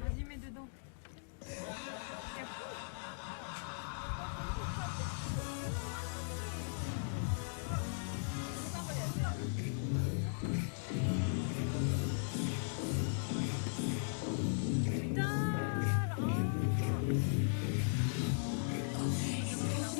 Vas-y, mets dedans. Putain! Oh.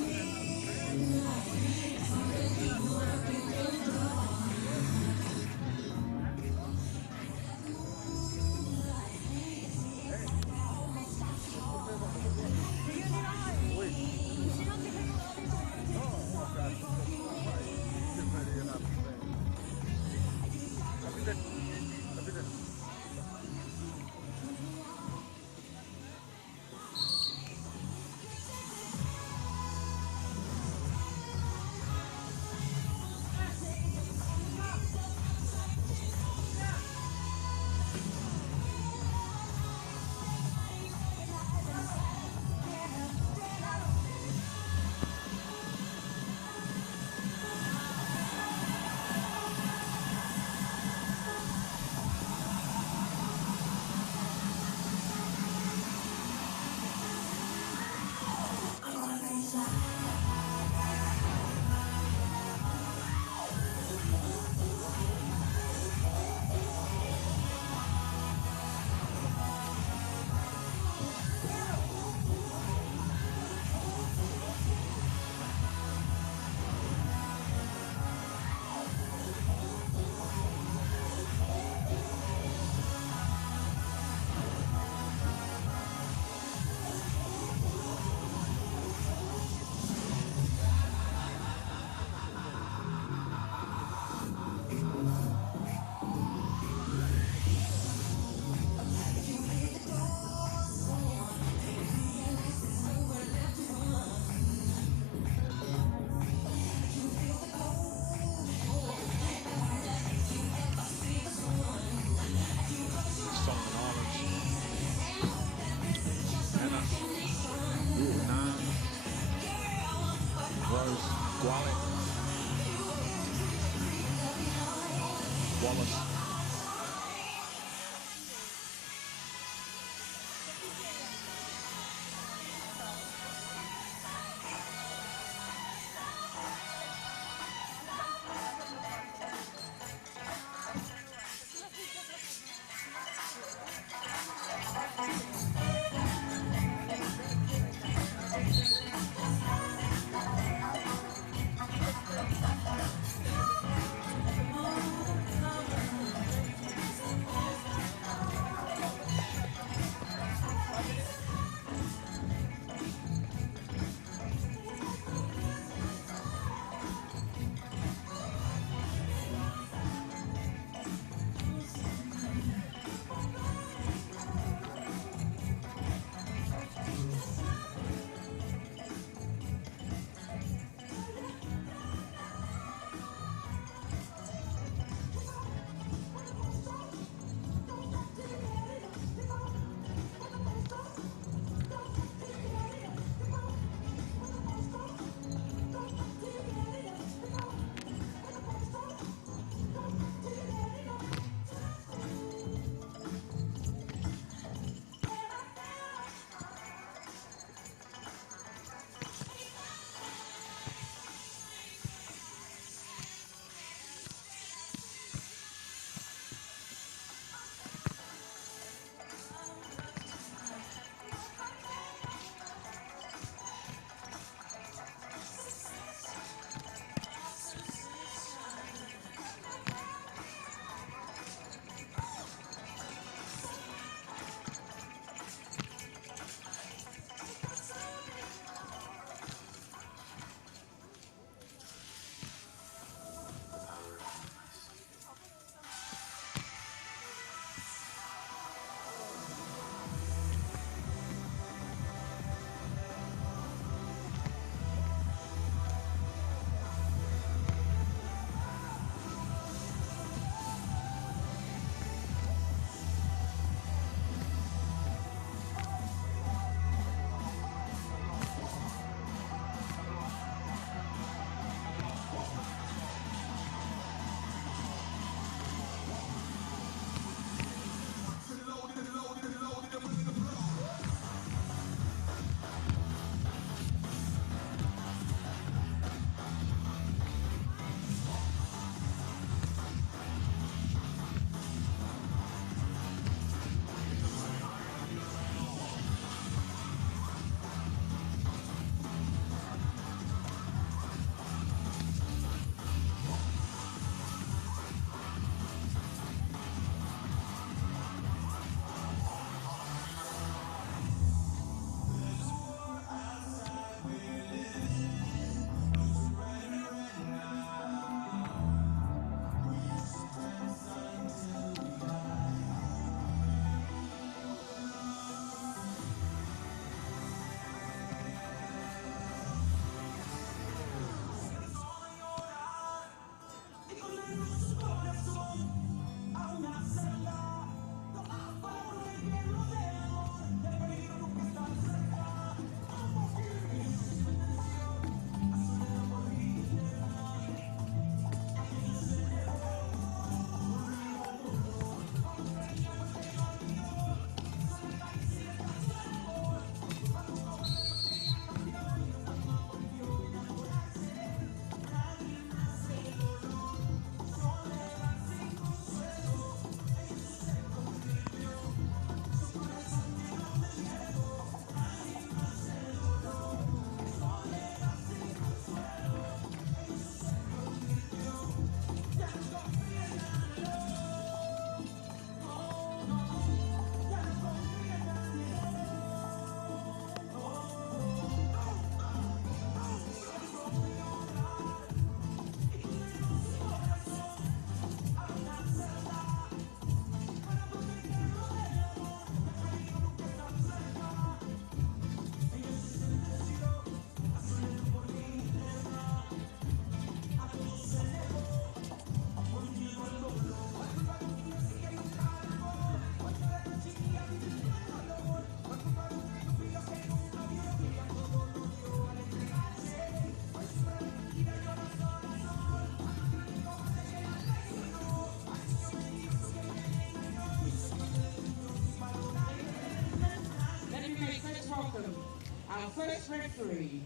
referee,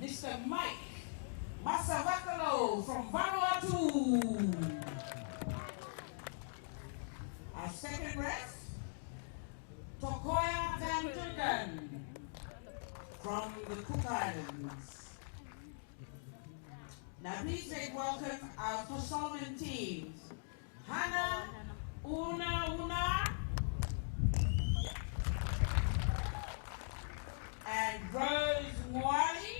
Mr. Mike Masavakalo from Vanuatu. Our second ref, Tokoya Van2017 from the Cook Islands. Now please make welcome our Solomon teams, Hannah Una and Rose Mwali.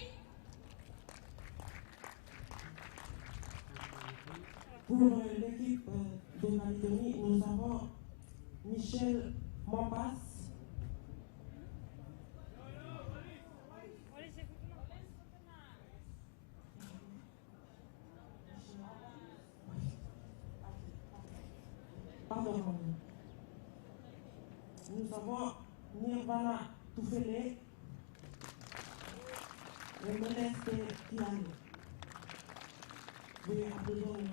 Pour l'équipe de Calédonie, nous avons Michel Mombas. Pardon. Nous avons Nirvana Toufele et Modeste Tiane. Oui, appelons.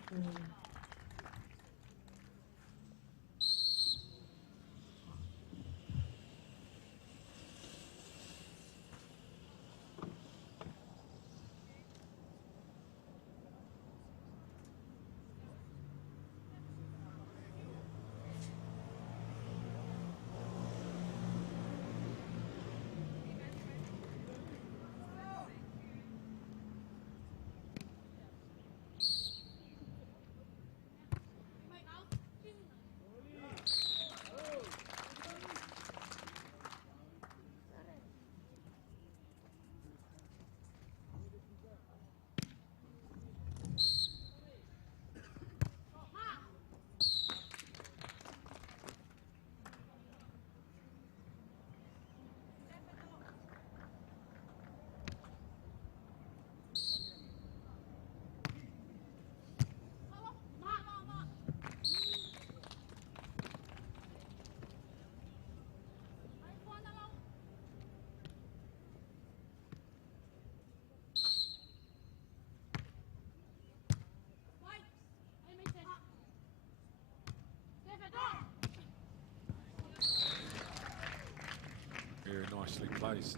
Very nicely placed.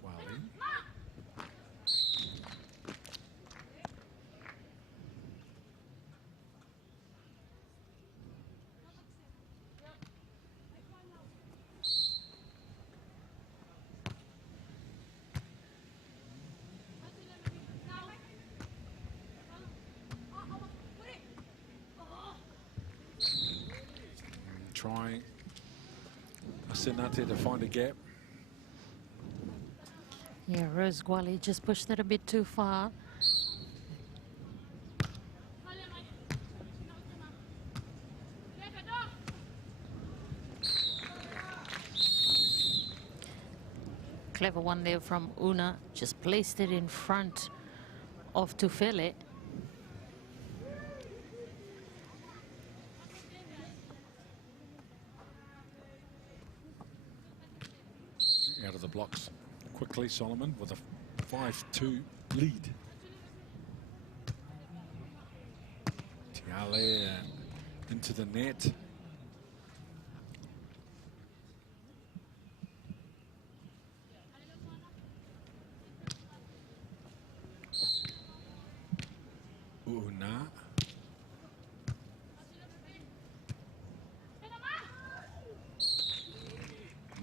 Guali. Trying Asinate to find a gap. Yeah, Rose Gwali just pushed it a bit too far. Clever one there from Una, just placed it in front of Tufele. Out of the blocks quickly, Solomon, with a 5-2 lead. Tiale into the net. Una.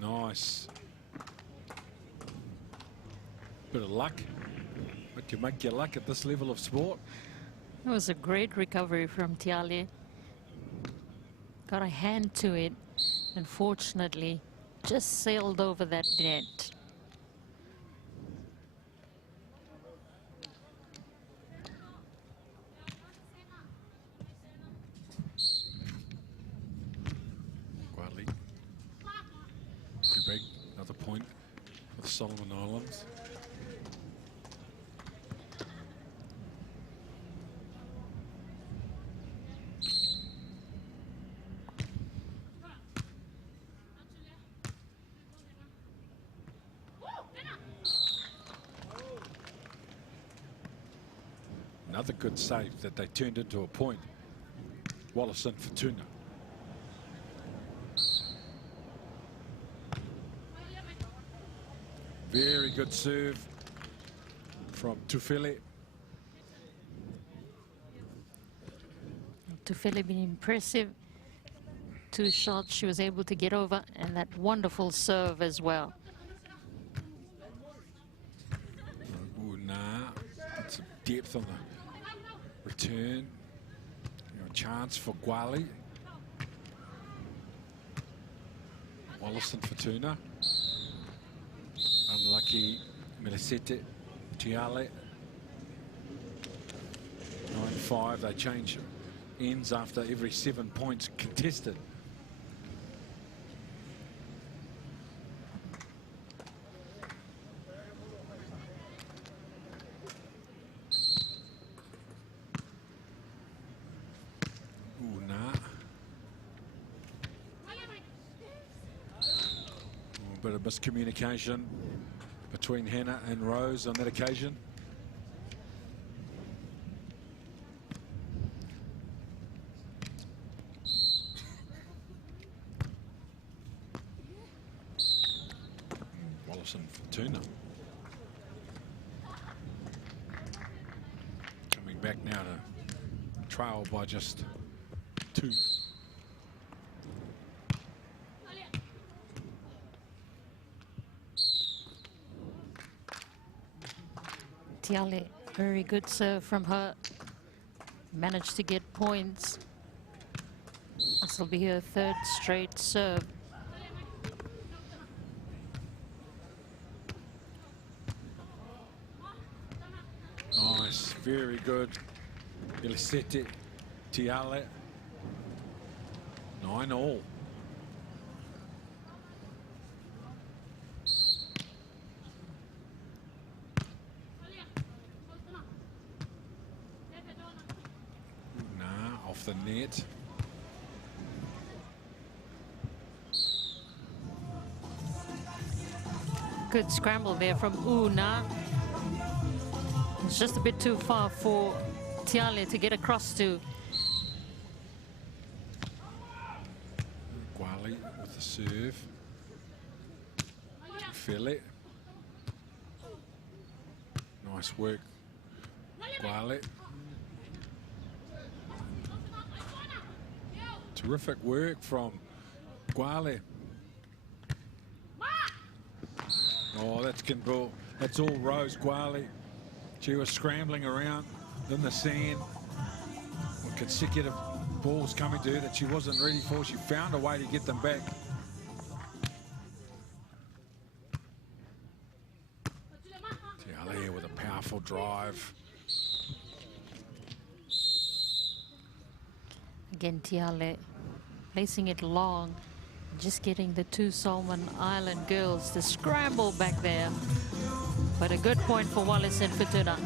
Nice. Bit of luck. But you make your luck at this level of sport. It was a great recovery from Tiale. Got a hand to it, and fortunately just sailed over that net. Quietly. Too big. Another point for the Solomon Islands. Another good save that they turned into a point. Wallace and Fortuna. Very good serve from Tufele. Tufele been impressive. 2 shots she was able to get over, and that wonderful serve as well. Nah, some depth on the return. Chance for Gwali. Wallace and Fortuna. Unlucky Melisete Tiale. 9-5. They change ends after every 7 points contested. A bit of miscommunication between Hannah and Rose on that occasion. Wallace and Fortuna coming back now to trail by just 2. Tiale, very good serve from her. Managed to get points. This will be her 3rd straight serve. Nice, very good. Melisete Tiale. 9-all. Off the net. Good scramble there from Una. It's just a bit too far for Tiale to get across to. Gwali with the serve. Tufele. Nice work, Gwali. Terrific work from Gwali. Oh, that's all Rose Gwali. She was scrambling around in the sand with consecutive balls coming to her that she wasn't ready for. She found a way to get them back. Tiale with a powerful drive. Again, Tiale placing it long, just getting the 2 Solomon Island girls to scramble back there. But a good point for Wallace and Fortuna.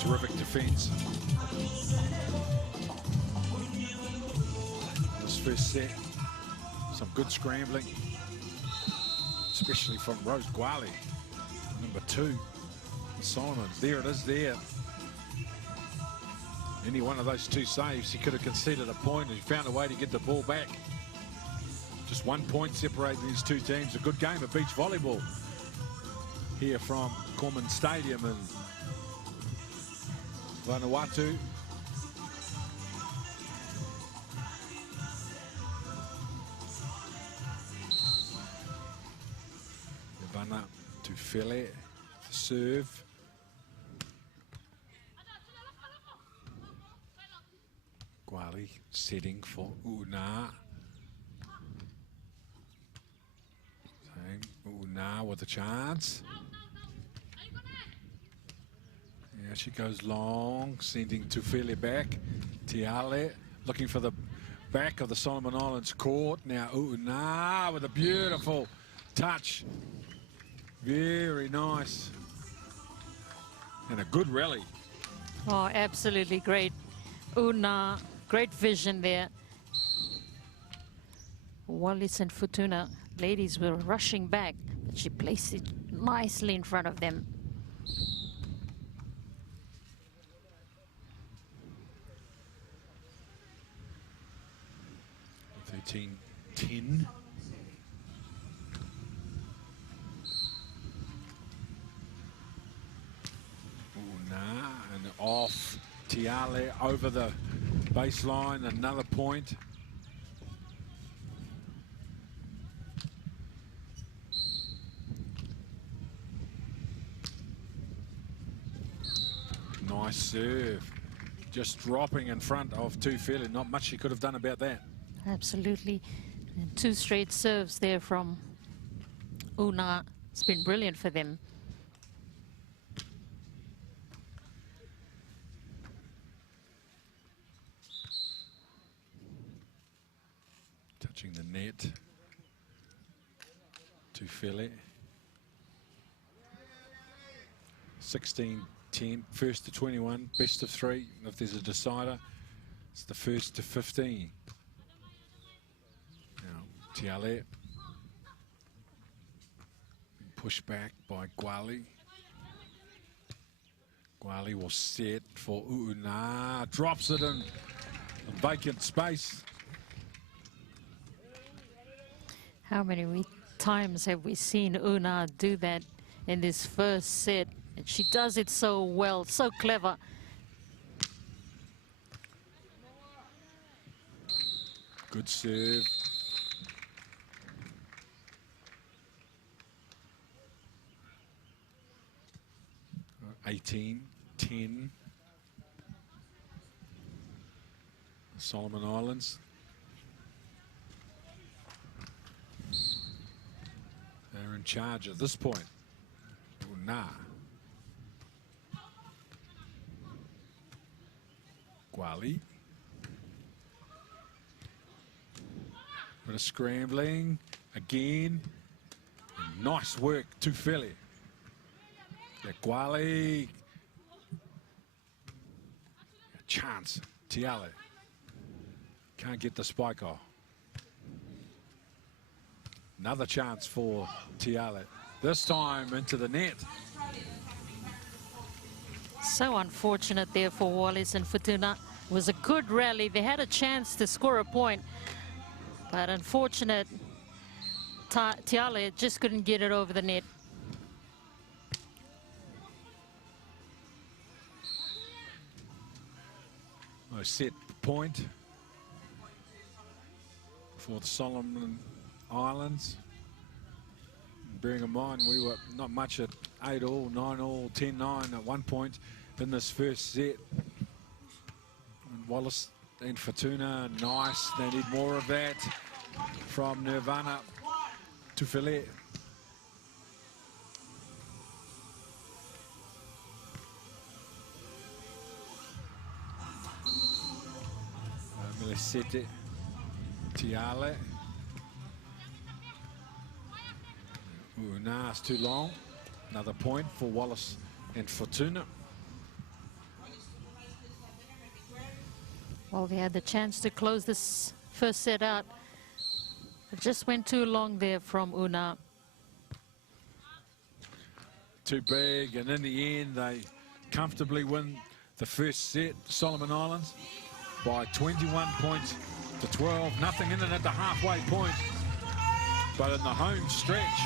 Terrific defense. This first set, some good scrambling, especially from Rose Gwali, number 2. Solomon, there it is there. Any one of those 2 saves, he could have conceded a point, and he found a way to get the ball back. Just 1 point separating these 2 teams. A good game of beach volleyball here from Corman Stadium in Vanuatu. Ivana Tufele, the serve. Gwali setting for Una. Una with a chance. She goes long, sending Tufele back. Tiale looking for the back of the Solomon Islands court. Now U'una with a beautiful touch. Very nice. And a good rally. Oh, absolutely great. Una, great vision there. Wallis and Fortuna, ladies were rushing back, but she placed it nicely in front of them. $13-10. And off Tiale over the baseline, another point. Nice serve. Just dropping in front of Tufele. Not much she could have done about that. Absolutely. And 2 straight serves there from Una. It's been brilliant for them. Touching the net. Tufele. 16-10, first to 21, best of 3. If there's a decider, it's the first to 15. Now, Tiale. Pushed back by Gwali. Gwali will set for U'una. Drops it in a vacant space. How many times have we seen Una do that in this first set? And she does it so well, so clever. Good serve. Uh, 18-10. Solomon Islands. They're in charge at this point. Una. Gwali. Bit of scrambling again. And nice work, Tufele. Yeah, Gwali. A chance, Tiale. Can't get the spike off. Another chance for Tiale. This time into the net. So unfortunate there for Wallis and Fortuna. It was a good rally. They had a chance to score a point, but unfortunate, Tiale just couldn't get it over the net. A set point for the Solomon Islands. Bearing in mind we were not much at 8-all, 9-all, 10-9 at one point in this first set. And Wallis and Fortuna, nice. They need more of that from Nirvana to Filet. Melisete Tiale. Nah, it's too long. Another point for Wallis and Fortuna. Well, they had the chance to close this first set out. It just went too long there from Una. Too big, and in the end, they comfortably win the first set, Solomon Islands, by 21 points to 12. Nothing in it at the halfway point. But in the home stretch,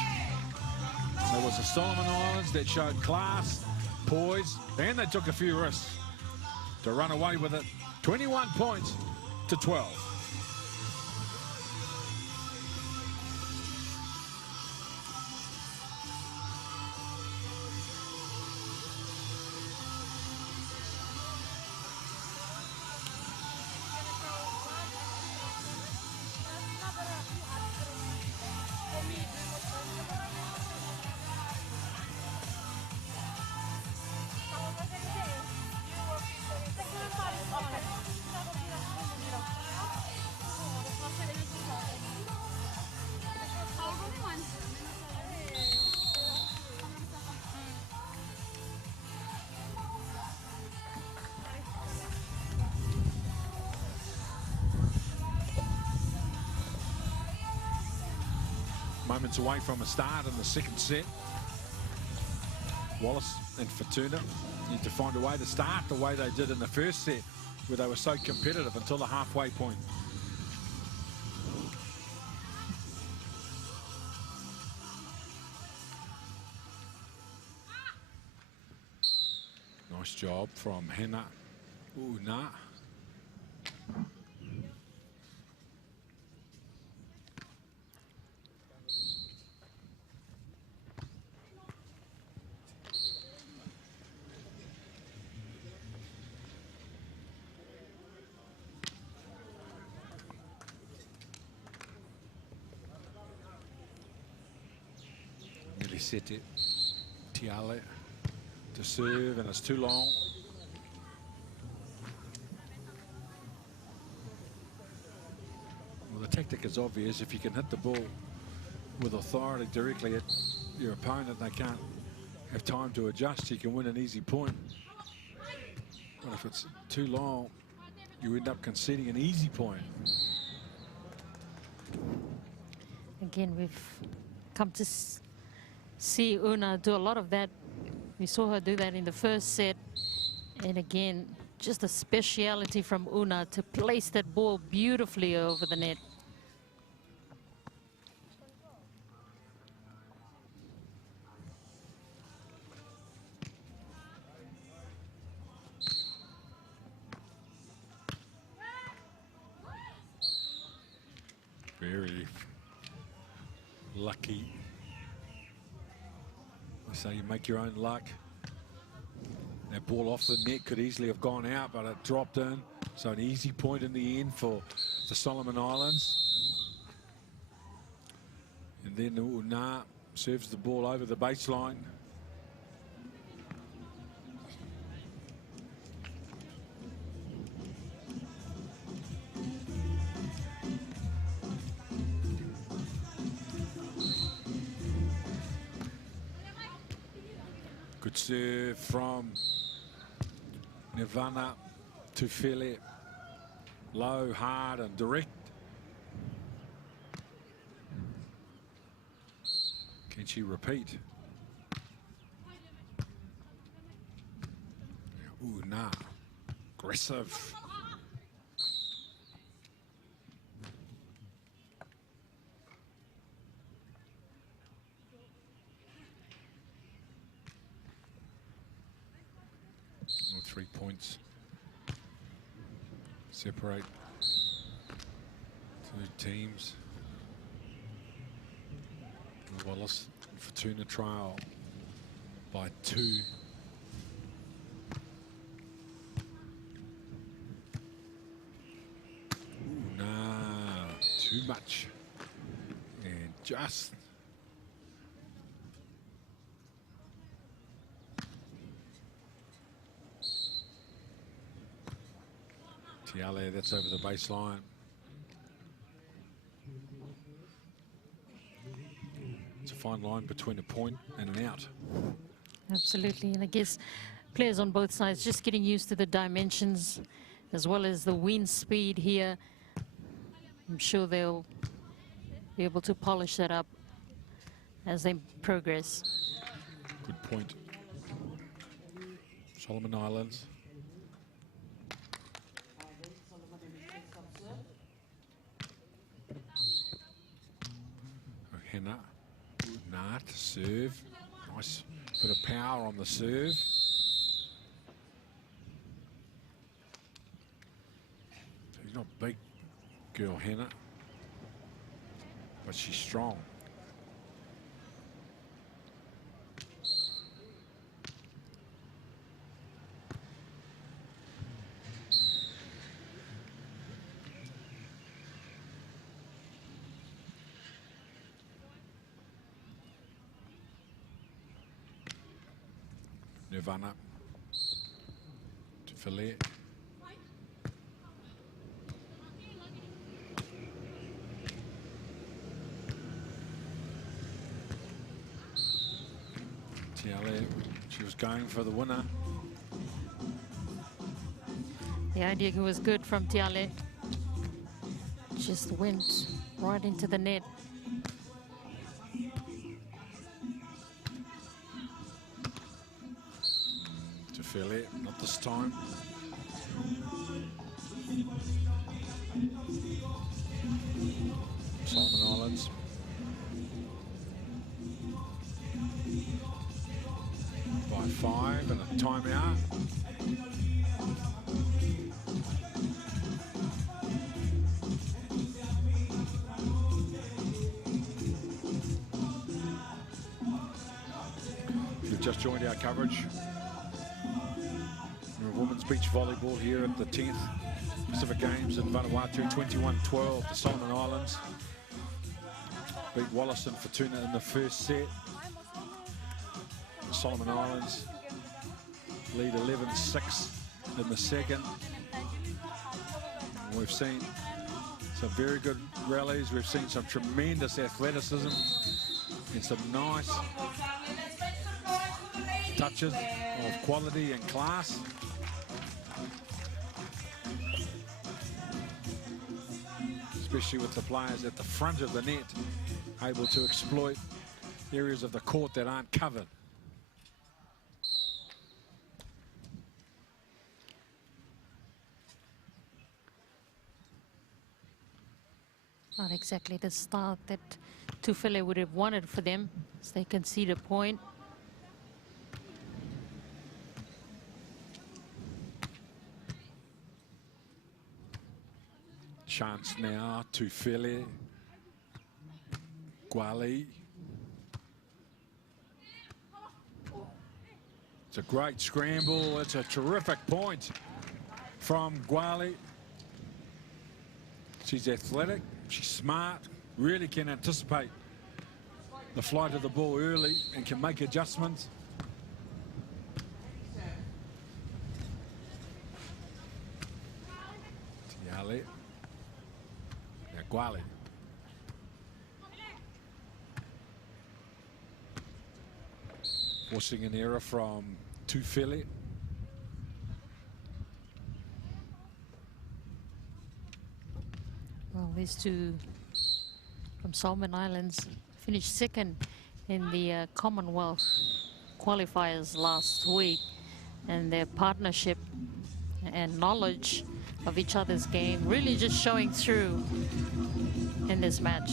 there was the Solomon Islands that showed class, poise, and they took a few risks to run away with it. 21 points to 12. Moments away from a start in the second set. Wallace and Fortuna need to find a way to start the way they did in the first set, where they were so competitive until the halfway point. Nice job from Hannah Una. Nearly set it. Tiale to serve, and it's too long. Well, the tactic is obvious. If you can hit the ball with authority directly at your opponent, they can't have time to adjust. You can win an easy point. But if it's too long, you end up conceding an easy point. Again, we've come to see Una do a lot of that. We saw her do that in the first set. And again, just a speciality from Una to place that ball beautifully over the net. Very lucky. So you make your own luck. That ball off the net could easily have gone out, but it dropped in. So an easy point in the end for the Solomon Islands. And then Una serves the ball over the baseline. Good serve from Nirvana to Philly. Low, hard, and direct. Can she repeat? Ooh, nah. Aggressive. Well, 3 points separate two teams. Wallace and Fortuna trail by 2. Ooh, nah, too much. And just Tiale, that's over the baseline. It's a fine line between a point and an out. Absolutely, and I guess players on both sides just getting used to the dimensions as well as the wind speed here. I'm sure they'll be able to polish that up as they progress. Good point. Solomon Islands. Hannah, nah, to serve. Nice bit of power on the serve. She's not a big girl, Hannah, but she's strong. Nirvana to Filet. Tiale, she was going for the winner. The idea was good from Tiale. Just went right into the net. Fairly, not this time. Solomon Islands. By 5 and a timeout. If you've just joined our coverage, women's beach volleyball here at the 10th Pacific Games in Vanuatu, 21-12 to Solomon Islands. Beat Wallace and Fortuna in the first set. Solomon Islands lead 11-6 in the second. And we've seen some very good rallies. We've seen some tremendous athleticism and some nice touches of quality and class. Especially with the players at the front of the net, able to exploit areas of the court that aren't covered. Not exactly the start that Tufele would have wanted for them, as they concede a point. Chance now to Tufele. Gwali. It's a great scramble. It's a terrific point from Gwali. She's athletic, she's smart, really can anticipate the flight of the ball early and can make adjustments. Tiale. Now Gwali. Forcing an error from Tufele. Well, these two from Solomon Islands finished second in the Commonwealth qualifiers last week, and their partnership and knowledge of each other's game really just showing through in this match.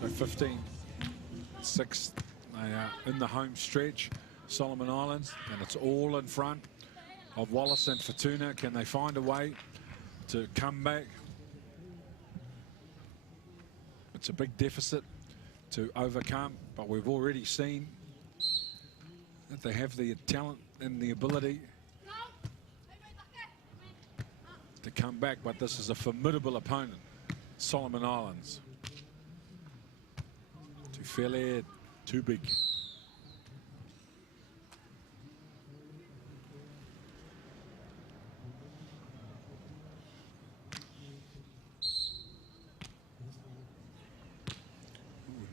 So 15-6, they are in the home stretch, Solomon Islands, and it's all in front of Wallace and Fortuna. Can they find a way to come back? It's a big deficit to overcome, but we've already seen that they have the talent and the ability to come back, but this is a formidable opponent, Solomon Islands. Tufele, too big.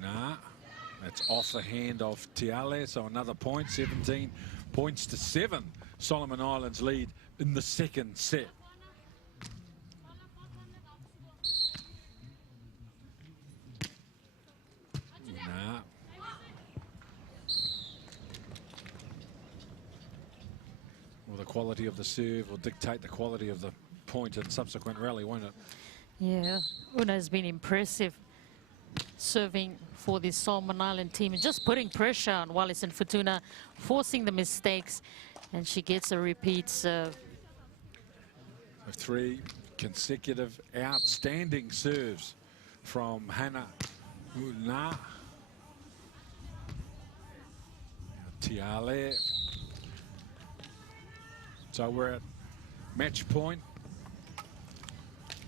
Nah, that's off the hand of Tiale, so another point, 17 points to 7. Solomon Islands lead in the second set. Nah. Well, the quality of the serve will dictate the quality of the point in subsequent rally, won't it? Yeah, Una has been impressive serving for this Solomon Island team and just putting pressure on Wallace and Fortuna, forcing the mistakes, and she gets a repeat serve. of 3 consecutive outstanding serves from Hannah Una. Tiale. So we're at match point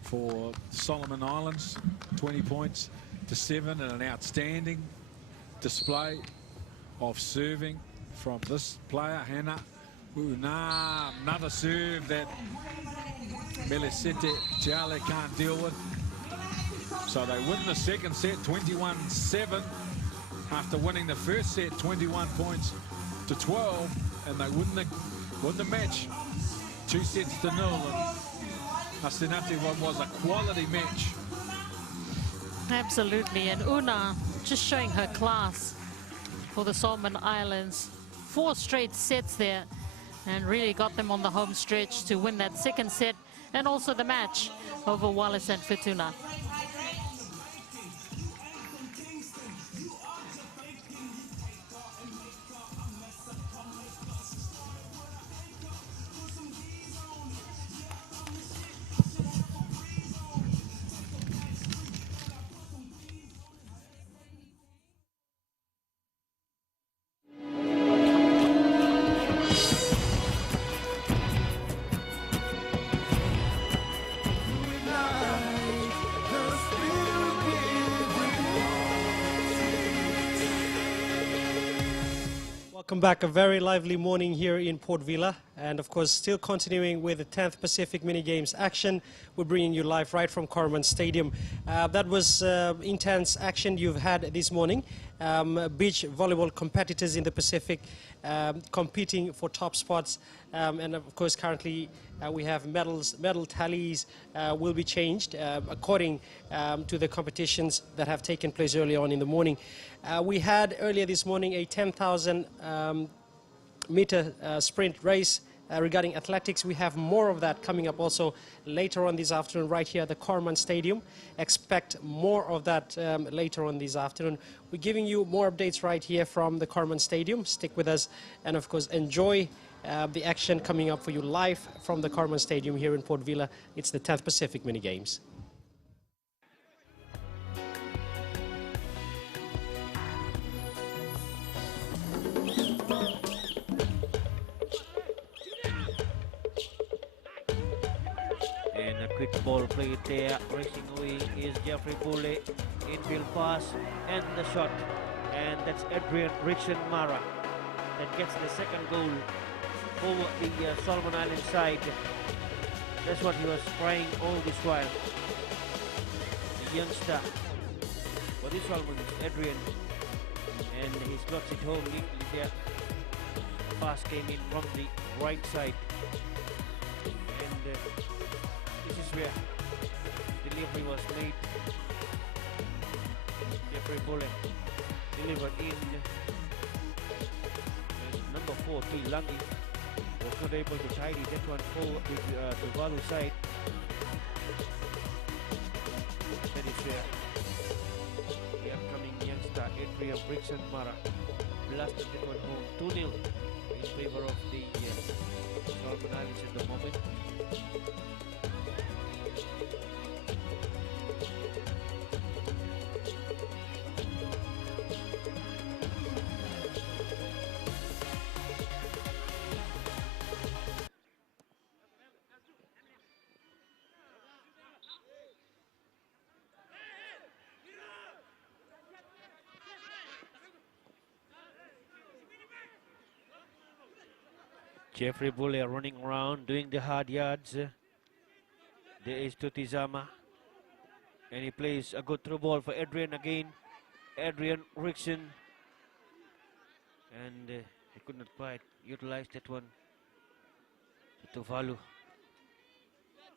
for Solomon Islands, 20 points to 7, and an outstanding display of serving from this player, Hannah Una. Another serve that Melisete Tiale can't deal with. So they win the second set 21-7 after winning the first set 21 points to 12, and they win the match 2 sets to 0. Asinati, what was a quality match. Absolutely, and Una just showing her class for the Solomon Islands. 4 straight sets there, and really got them on the home stretch to win that second set and also the match over Wallace and Fituna. Welcome back. A very lively morning here in Port Vila, and of course still continuing with the 10th Pacific Mini Games action. We're bringing you live right from Corman Stadium. That was intense action you've had this morning. Beach volleyball competitors in the Pacific competing for top spots, and of course currently we have medal tallies will be changed according to the competitions that have taken place early on in the morning. We had earlier this morning a 10,000 meter sprint race. Regarding athletics, we have more of that coming up also later on this afternoon right here at the Corman Stadium. Expect more of that later on this afternoon. We're giving you more updates right here from the Corman Stadium. Stick with us and of course enjoy the action coming up for you live from the Corman Stadium here in Port Vila. It's the 10th Pacific Mini Games. And a quick ball played there, racing away is Jeffrey Bulle, infield pass and the shot, and that's Adrian Rickson Mara that gets the second goal for the Solomon Island side. That's what he was trying all this while. The youngster for this Solomon is Adrian, and he slots it home neatly there. Pass came in from the right side, and this is where delivery was made. Jeffrey Bulle delivered in. Number 4, Langi, was not able to tidy that one forward with the Valu side. That is where the upcoming youngster Adrian Rickson Mara blasted that one home 2-0 in favor of the Solomon Islands at the moment. Jeffrey Bulle running around, doing the hard yards. There is Tutizama, and he plays a good through ball for Adrian again. Adrian Rickson, and he could not quite utilize that one. Tuvalu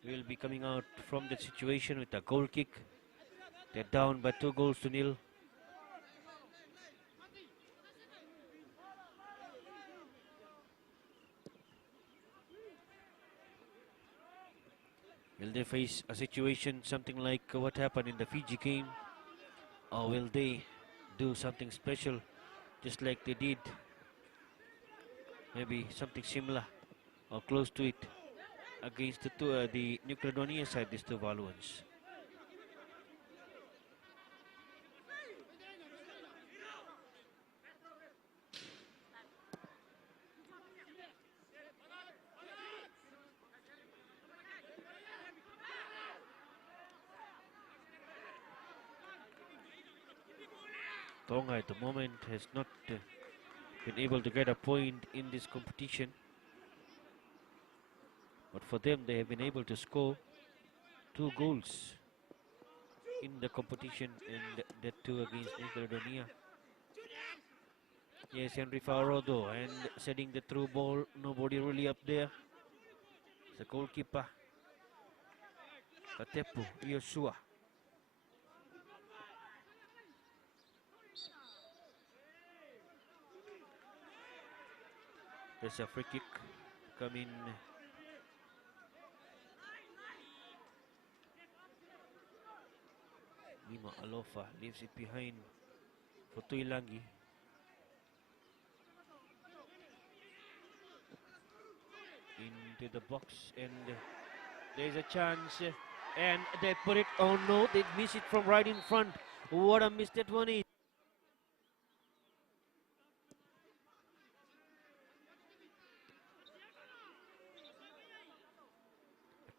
will be coming out from that situation with a goal kick. They're down by 2-0. Will they face a situation something like what happened in the Fiji game, or will they do something special just like they did, maybe something similar or close to it against the New Caledonia side, these two Valuans. Tonga at the moment has not been able to get a point in this competition, but for them they have been able to score 2 goals in the competition, and that too against New Caledonia. Yes, Henry Faurodo and setting the through ball, nobody really up there. The goalkeeper Katepu Yoshua. There's a free kick coming. Lima Alofa leaves it behind for Tuilangi. Into the box, and there's a chance, and they put it. Oh no, they miss it from right in front. What a miss that one is.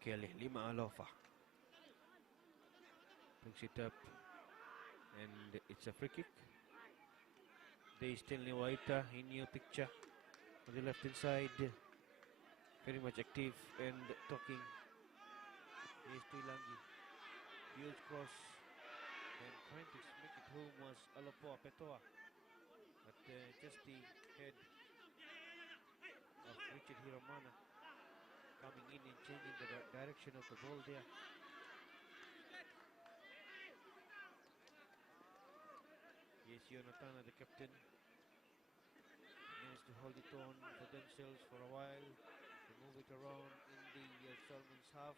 Kelly Lima Alofa brings it up, and it's a free kick. There is Stanley Waita in your picture on the left hand side, very much active and talking. Here's Tuilangi, huge cross, and trying to make it home was Alopoa Petoa, but just the head of Richard Hiramana coming in and changing the direction of the ball there. Yes, Yonatana, the captain, managed to hold it on for themselves for a while, to move it around in the Solomons half.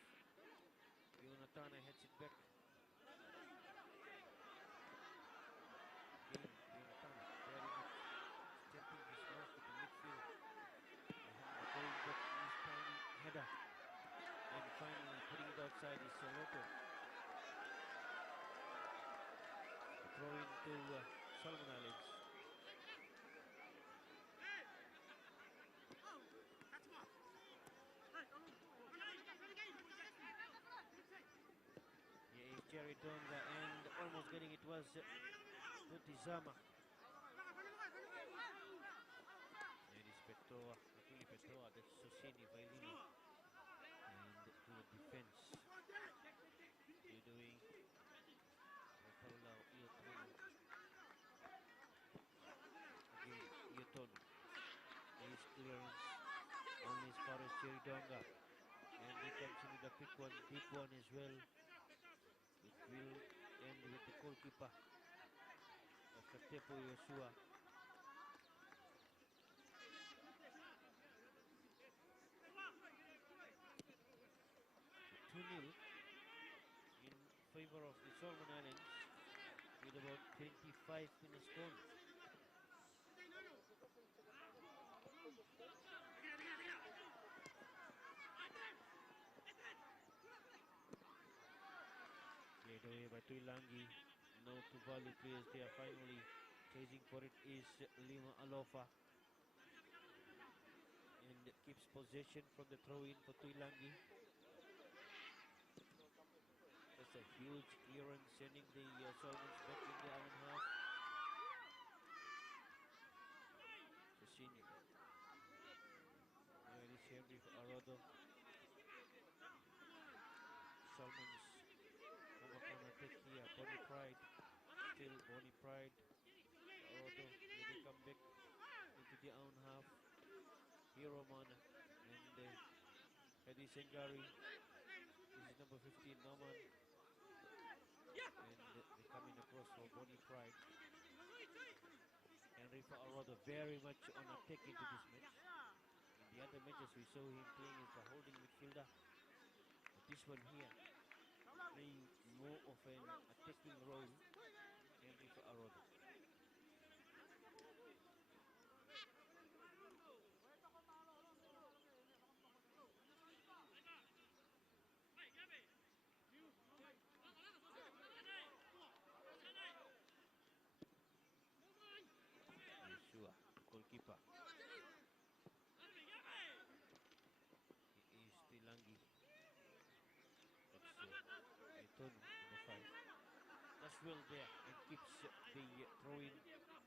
Yonatana heads it back. Again, Yonatana very much stepping his mouth to the midfield. And going back in his tiny header. And finally putting it outside is Soloto. Throw into Solomon Islands. Here is Jerry Donga, and almost getting it was Putizama. There is Petoa, Akili Petoa, that's Susini Vailini. And to the defense, you're doing Paula Iotonu. Again, Iotonu. There is clearance only as far as Jerry Donga. And he comes in with a quick one, deep one as well. It will end with the goalkeeper of Katepo Yoshua. 2-0 in favor of the Solomon Islands with about 25 minutes gone. Played away by Tuilangi. No Tuvalu players there. Finally chasing for it is Lima Alofa. And keeps possession from the throw-in for Tuilangi. That's a huge clearance, sending the Solomons back in the own half. Senior. There is Henry Arado. Solomons come up on attack here. Bonnie Pride. Still Bonnie Pride. Arado. Here they come back into the own half. Hero Mana and Hedi Sengari. This is number 15, Norman. And they're coming across for Bonnie Pride. Henry Arado very much on attack into this match. In the other matches we saw him playing as a holding midfielder. But this one here, playing more of an attacking role, Henry Arado. well there and keeps the throw-in. But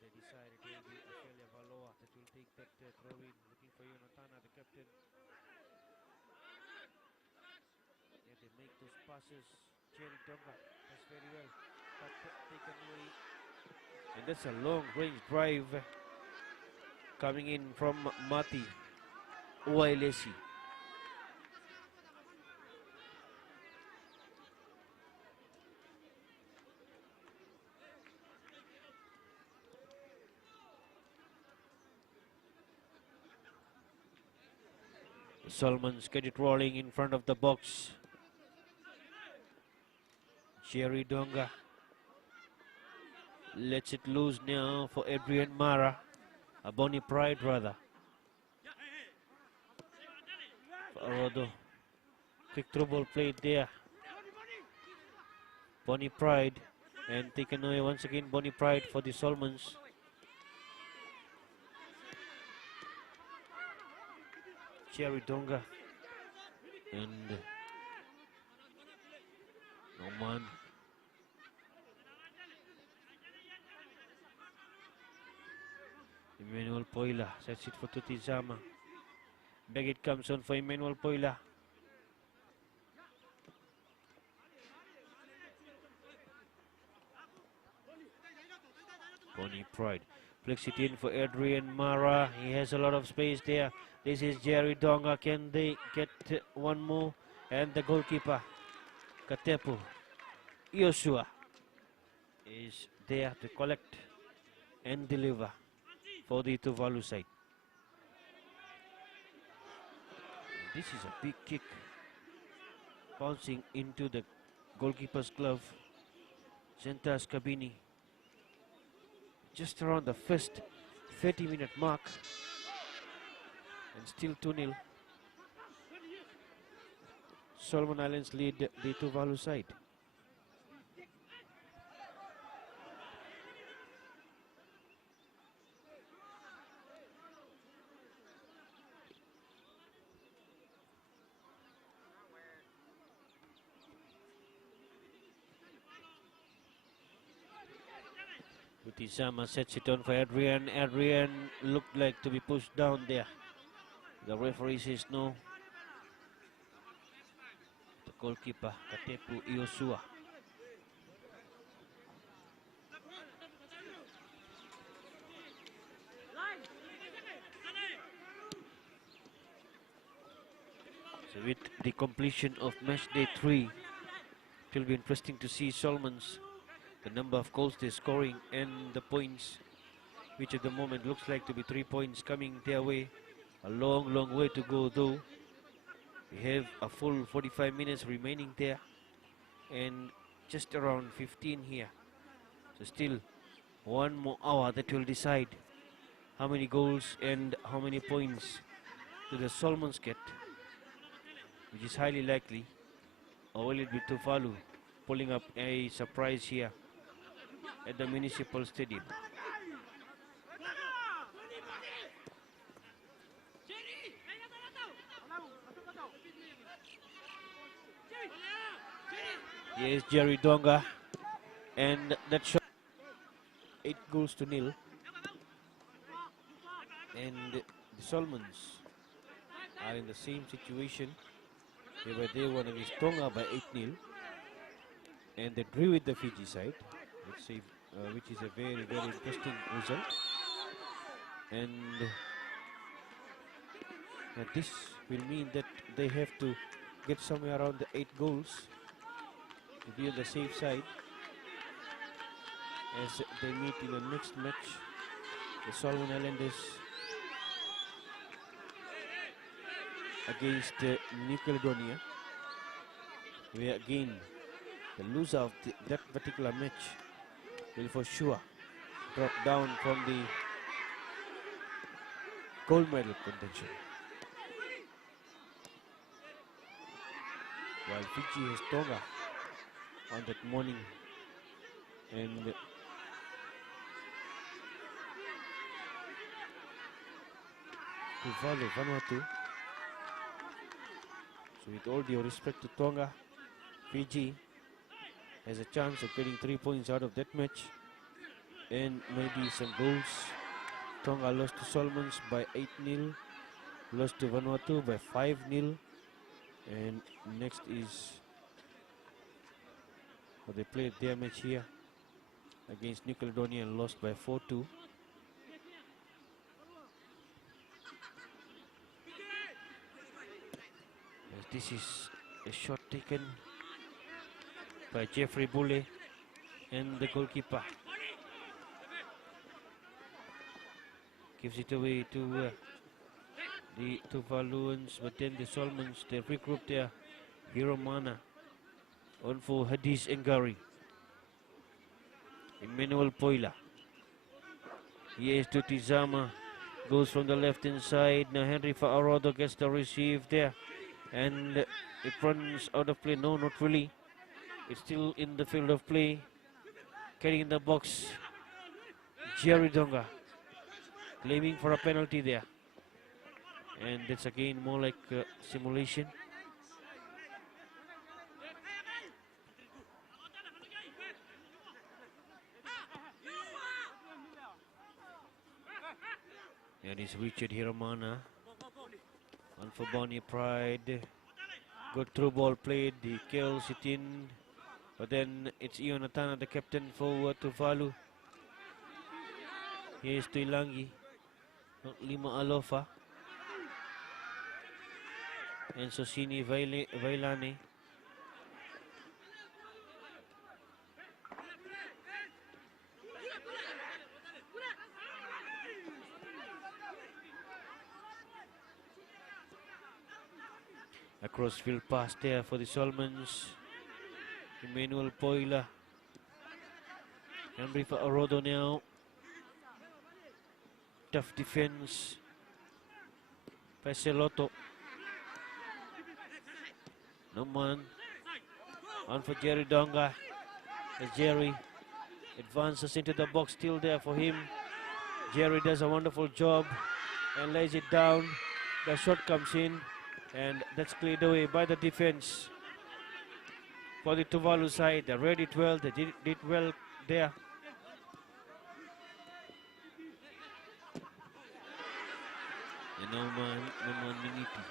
they decided it will be Ophelia Valoa that will take that throw-in. Looking for Yonatana, the captain. Yeah, they make those passes. Jerry Donga does very well, but taken away. And that's a long-range drive coming in from Mati Uwailesi. Solomons get it rolling in front of the box. Jerry Donga lets it loose now for Adrian Mara. A Bonnie Pride rather. Arodo. Quick through ball played there. Bonnie Pride and taken away once again. Bonnie Pride for the Solomons. Jerry Donga and Norman. Emmanuel Poila sets it for Tutizama. Back it comes on for Emmanuel Poila. Bonnie Pride flicks it in for Adrian Mara. He has a lot of space there. This is Jerry Donga. Can they get one more? And the goalkeeper, Katepu Joshua, is there to collect and deliver for the Tuvalu side. This is a big kick bouncing into the goalkeeper's glove. Zentas Kabini. Just around the first 30-minute mark and still 2-0. Solomon Islands lead the Tuvalu side. Utizama sets it on for Adrian. Adrian looked like to be pushed down there. The referee says no. The goalkeeper, Katepu Iosua. So with the completion of match day 3, it will be interesting to see Solomons, the number of goals they're scoring and the points, which at the moment looks like to be 3 points coming their way. A long way to go though. We have a full 45 minutes remaining there and just around 15 here. So still 1 more hour that will decide how many goals and how many points do the Solomons get, which is highly likely. Or will it be Tuvalu pulling up a surprise here at the Municipal Stadium? Here's Jerry Donga, and that shot 8 goals to 0. And the Solomons are in the same situation. They were there one against Tonga by 8-0, and they drew with the Fiji side, which is a very interesting result. And this will mean that they have to get somewhere around the 8 goals to be on the safe side as they meet in the next match, the Solomon Islanders against New Caledonia, where again the loser of that particular match will for sure drop down from the gold medal contention. While Fiji has Tonga on that morning, and Tuvalu, Vanuatu. So with all due respect to Tonga, Fiji has a chance of getting 3 points out of that match and maybe some goals. Tonga lost to Solomons by 8-0, lost to Vanuatu by 5-0, and next is they played their match here against New Caledonia and lost by 4-2. As this is a shot taken by Jeffrey Boulay and the goalkeeper gives it away to the Tuvaluans, but then the Solomons, they regroup there. Hiromana on for Hadis Ngari. Emmanuel Poila. Yes, to Tizama. Goes from the left hand side. Now Henry Fa'arodo gets the receive there. And it runs out of play. No, not really. It's still in the field of play. Getting in the box. Jerry Donga claiming for a penalty there. And that's again more like simulation. That is Richard Hiromana. On for Bonnie Pride. Good through ball played. He kills it in. But then it's Ionatana, the captain for Tuvalu. Here's Tuilangi. Lima Alofa. And Sosini Vailani. Across field pass there for the Solomons. Emmanuel Poila. Henry Fa'arodo now. Tough defense. Peseloto. No man. On for Jerry Donga. As Jerry advances into the box, still there for him. Jerry does a wonderful job and lays it down. The shot comes in. And that's cleared away by the defense for the Tuvalu side. They read it well, they did well there. And no man Miniti.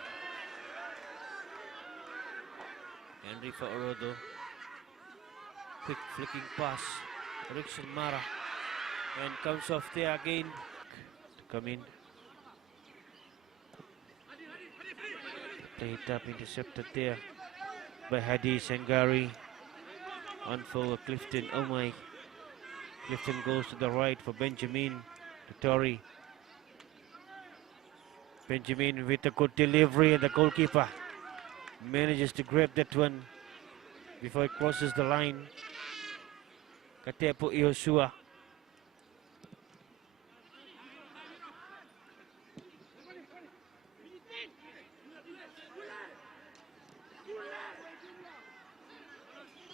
Henry Fa'arodo. Quick flicking pass. Rickson Mara. And comes off there again to come in. Played up, intercepted there by Hadi Sangari. On for Clifton. Oh my. Clifton goes to the right for Benjamin. Tori. Benjamin with a good delivery, and the goalkeeper manages to grab that one before it crosses the line. Katepo Iosua.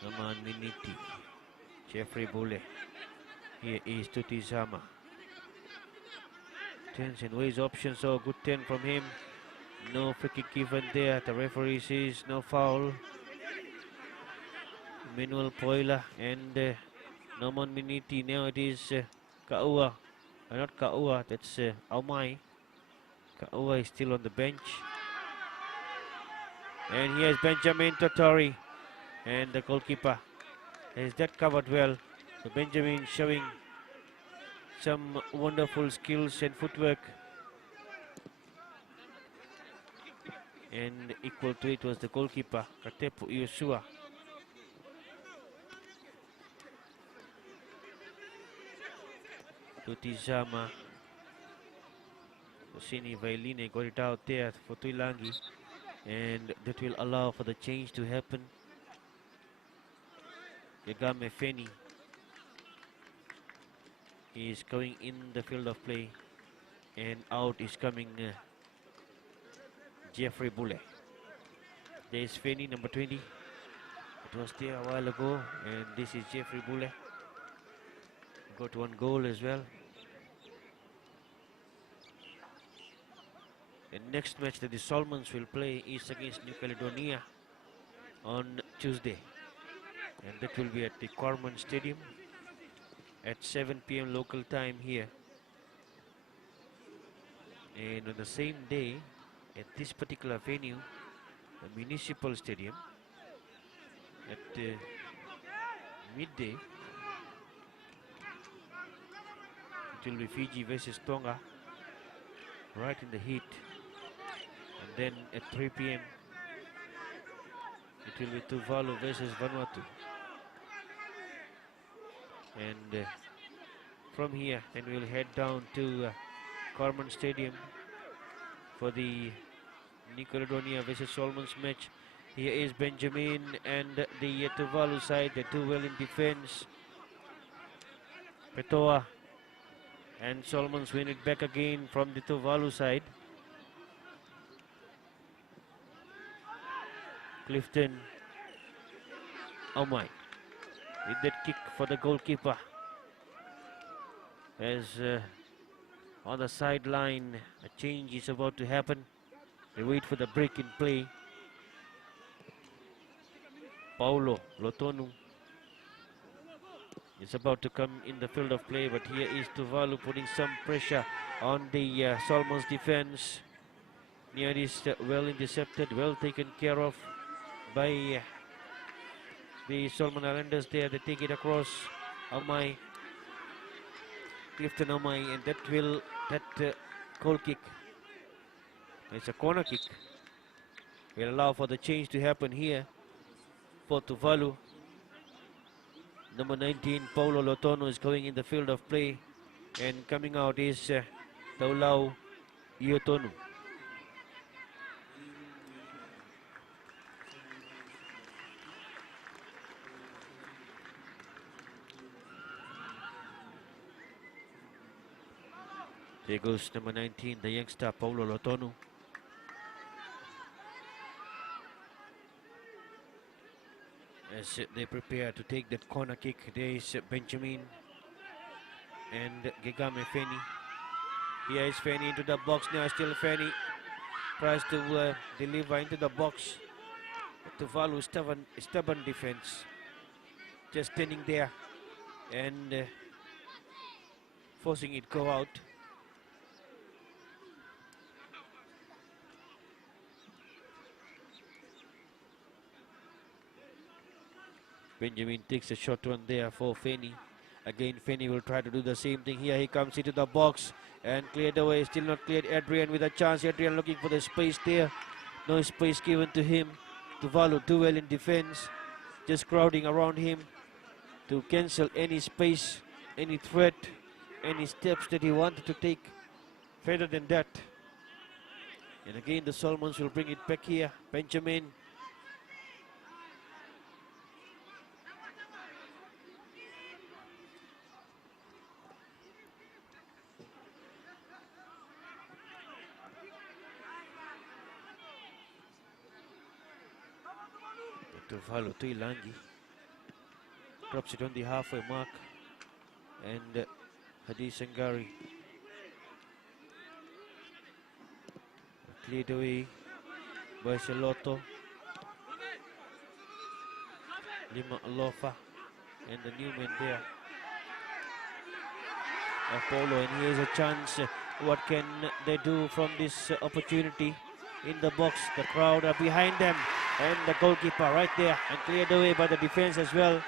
Naman Miniti. Jeffrey Boulay. Here is Tutizama. Turns and weighs options, so a good 10 from him. No free kick given there. The referee says no foul. Emmanuel Poila and Naman Miniti. Now it is Kaua. Not Kaua, that's Aumai. Kaua is still on the bench. And here's Benjamin Totori. And the goalkeeper has that covered well. So Benjamin showing some wonderful skills and footwork. And equal to it was the goalkeeper, Katepo Iosua. Tutizama. Sini Vailine got it out there for Tuilangi. And that will allow for the change to happen. Yagame Feni is going in the field of play, and out is coming Jeffrey Boulay. There is Feni, number 20. It was there a while ago, and this is Jeffrey Boulay. Got one goal as well. The next match that the Solomons will play is against New Caledonia on Tuesday. And that will be at the Corman Stadium at 7 p.m. local time here. And on the same day, at this particular venue, the Municipal Stadium, at midday, it will be Fiji versus Tonga, right in the heat. And then at 3 p.m., it will be Tuvalu versus Vanuatu. And from here, then we'll head down to Corman Stadium for the New Caledonia versus Solomons match. Here is Benjamin and the Tuvalu side. They do well in defense. Petoa and Solomons win it back again from the Tuvalu side. Clifton. Oh my. With that kick for the goalkeeper. As on the sideline, a change is about to happen. They wait for the break in play. Paulo Lotonu is about to come in the field of play, but here is Tuvalu putting some pressure on the Solomons defense. Near is well intercepted, well taken care of by the Solomon Islanders there. They take it across. Amai, Clifton Amai, and that goal kick, it's a corner kick, will allow for the change to happen here for Tuvalu. Number 19, Paulo Lotono, is going in the field of play, and coming out is Taulau Iotonu. There goes number 19, the youngster Paulo Lotonu. As they prepare to take that corner kick, there is Benjamin and Gegame Feni. Here is Feni into the box now. Still Feni tries to deliver into the box. Tuvalu stubborn defense, just standing there and forcing it go out. Benjamin takes a short one there for Feni. Again, Feni will try to do the same thing here. He comes into the box and cleared away. Still not cleared. Adrian with a chance. Adrian looking for the space there. No space given to him. Tuvalu do well in defense. Just crowding around him to cancel any space, any threat, any steps that he wanted to take further than that. And again, the Solomons will bring it back here. Benjamin. Tuvalu Tuilangi drops it on the halfway mark, and Hadi Sangari cleared away by Celoto, Lima Alofa, and the new man there, Apollo. And here's a chance. What can they do from this opportunity? In the box, the crowd are behind them, and the goalkeeper right there, and cleared away by the defense as well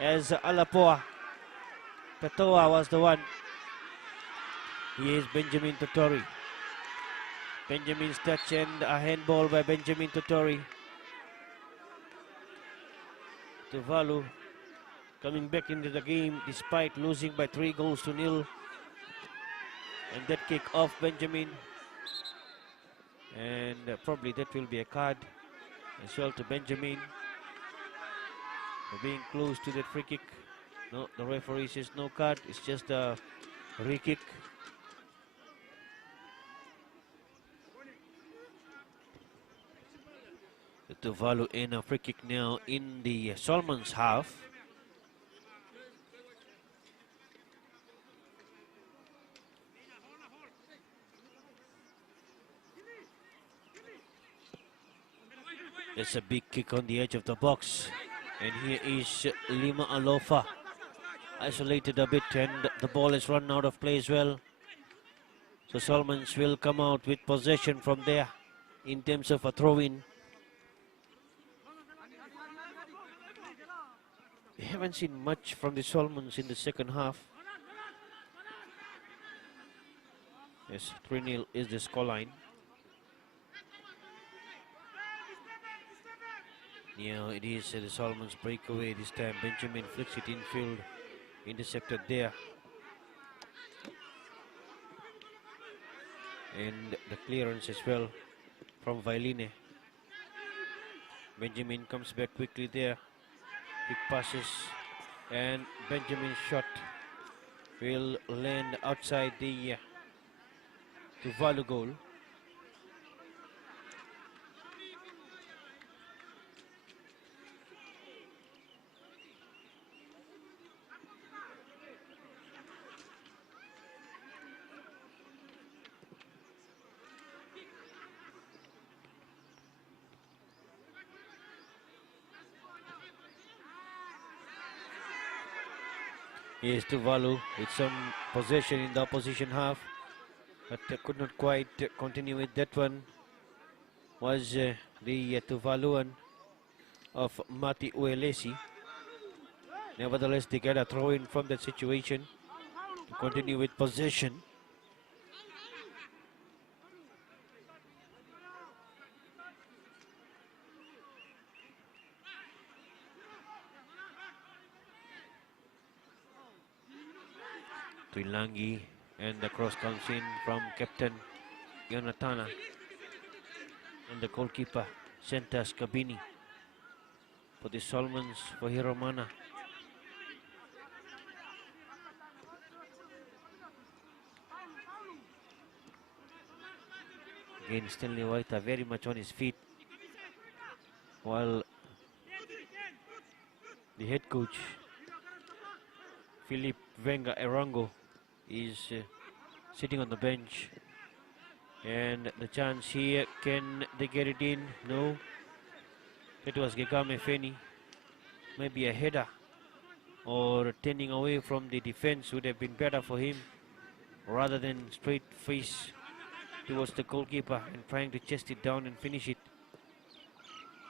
as Alapoa. Tatoa was the one. He is Benjamin Totori. Benjamin's touch and a handball by Benjamin Totori. Tuvalu coming back into the game despite losing by 3-0. And that kick off Benjamin. And probably that will be a card as well to Benjamin for being close to that free kick. No, the referee says no card, it's just a free kick. Tuvalu in a free kick now in the Solomons half. It's a big kick on the edge of the box. And here is Lima Alofa, isolated a bit, and the ball is run out of play as well. So Solomons will come out with possession from there in terms of a throw-in. We haven't seen much from the Solomons in the second half. Yes, 3-0 is the scoreline. Now it is the Solomons breakaway this time. Benjamin flicks it infield, intercepted there. And the clearance as well from Vailine. Benjamin comes back quickly there. Big passes, and Benjamin's shot will land outside the Tuvalu goal. Here's Tuvalu with some possession in the opposition half, but could not quite continue with that one. Was the Tuvaluan of Mati Uelesi. Nevertheless, they get a throw in from that situation to continue with possession. Tuilangi, and the cross comes in from captain Yonatana, and the goalkeeper Sentas Kabini for the Solomons for Hiromana. Again, Stanley White are very much on his feet, while the head coach Philip Venga Erango is sitting on the bench. And the chance here, can they get it in? No. It was Gegame Feni. Maybe a header or turning away from the defense would have been better for him, rather than straight face towards the goalkeeper and trying to chest it down and finish it,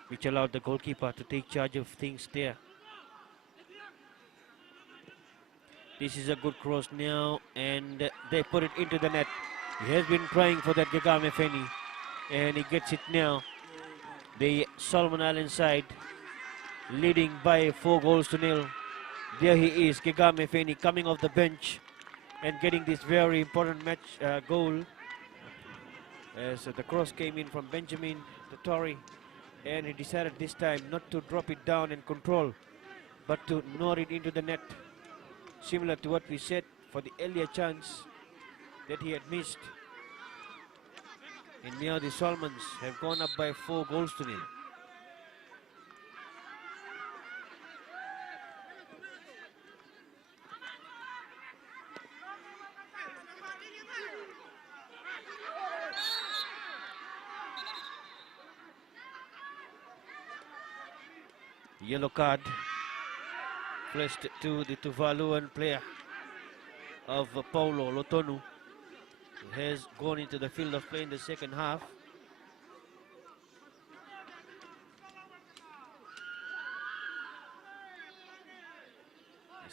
which allowed the goalkeeper to take charge of things there. This is a good cross now, and they put it into the net. He has been trying for that Gegame Feni, and he gets it now. The Solomon Island side leading by 4-0. There he is, Gegame Feni, coming off the bench and getting this very important match goal. So the cross came in from Benjamin Totori, and he decided this time not to drop it down and control, but to nod it into the net, similar to what we said for the earlier chance that he had missed. And now the Solomons have gone up by 4-0. Yellow card flashed to the Tuvaluan player of Paulo Lotonu, who has gone into the field of play in the second half.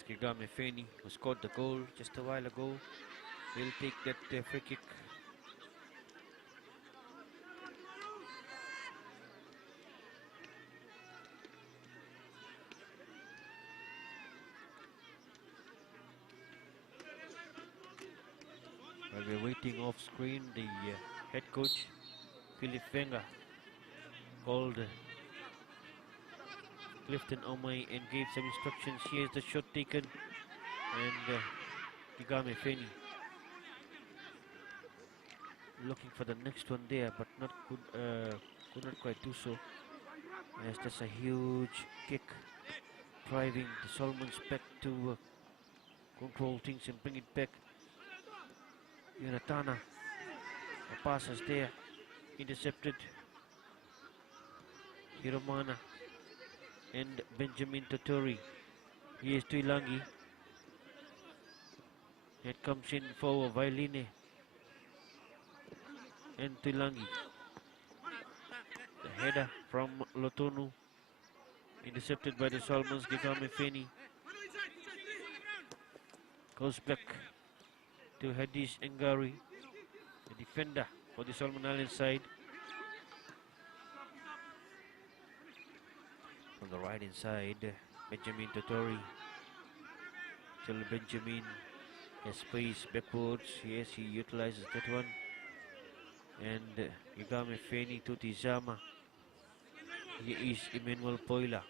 Gegame Feni, who scored the goal just a while ago, will take that free kick. While we're waiting off screen, the head coach Philip Venga called Clifton Omai and gave some instructions. Here's the shot taken, and Gegame Feni looking for the next one there, but not could not quite do so. As that's a huge kick, driving the Solomons back to control things and bring it back. Yonatana, the passes there, intercepted. Hiromana and Benjamin Totori. Here's Tuilangi. It comes in for Vailine and Tuilangi. The header from Lotonu, intercepted by the Solomons. Gigame Feni goes back to Hadish Ngari, the defender for the Solomon Islands side. On the right hand side, Benjamin Totori. Till Benjamin has space backwards. Yes, he utilizes that one. And Gigame Feni to Tizama. Here is Emmanuel Poila.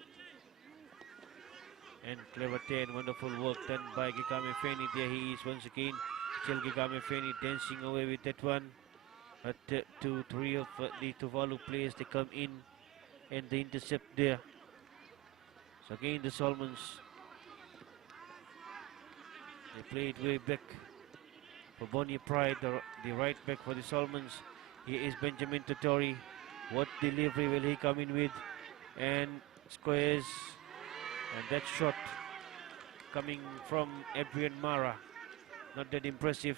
And clever 10, wonderful work done by Gigame Feni. There he is once again. Still Gigame Feni dancing away with that one. But 2-3 of the Tuvalu players, they come in and they intercept there. So again the Solomons, they play it way back for Bonnie Pride, the right back for the Solomons. Here is Benjamin Totori. What delivery will he come in with? And squares. And that shot coming from Adrian Mara, not that impressive.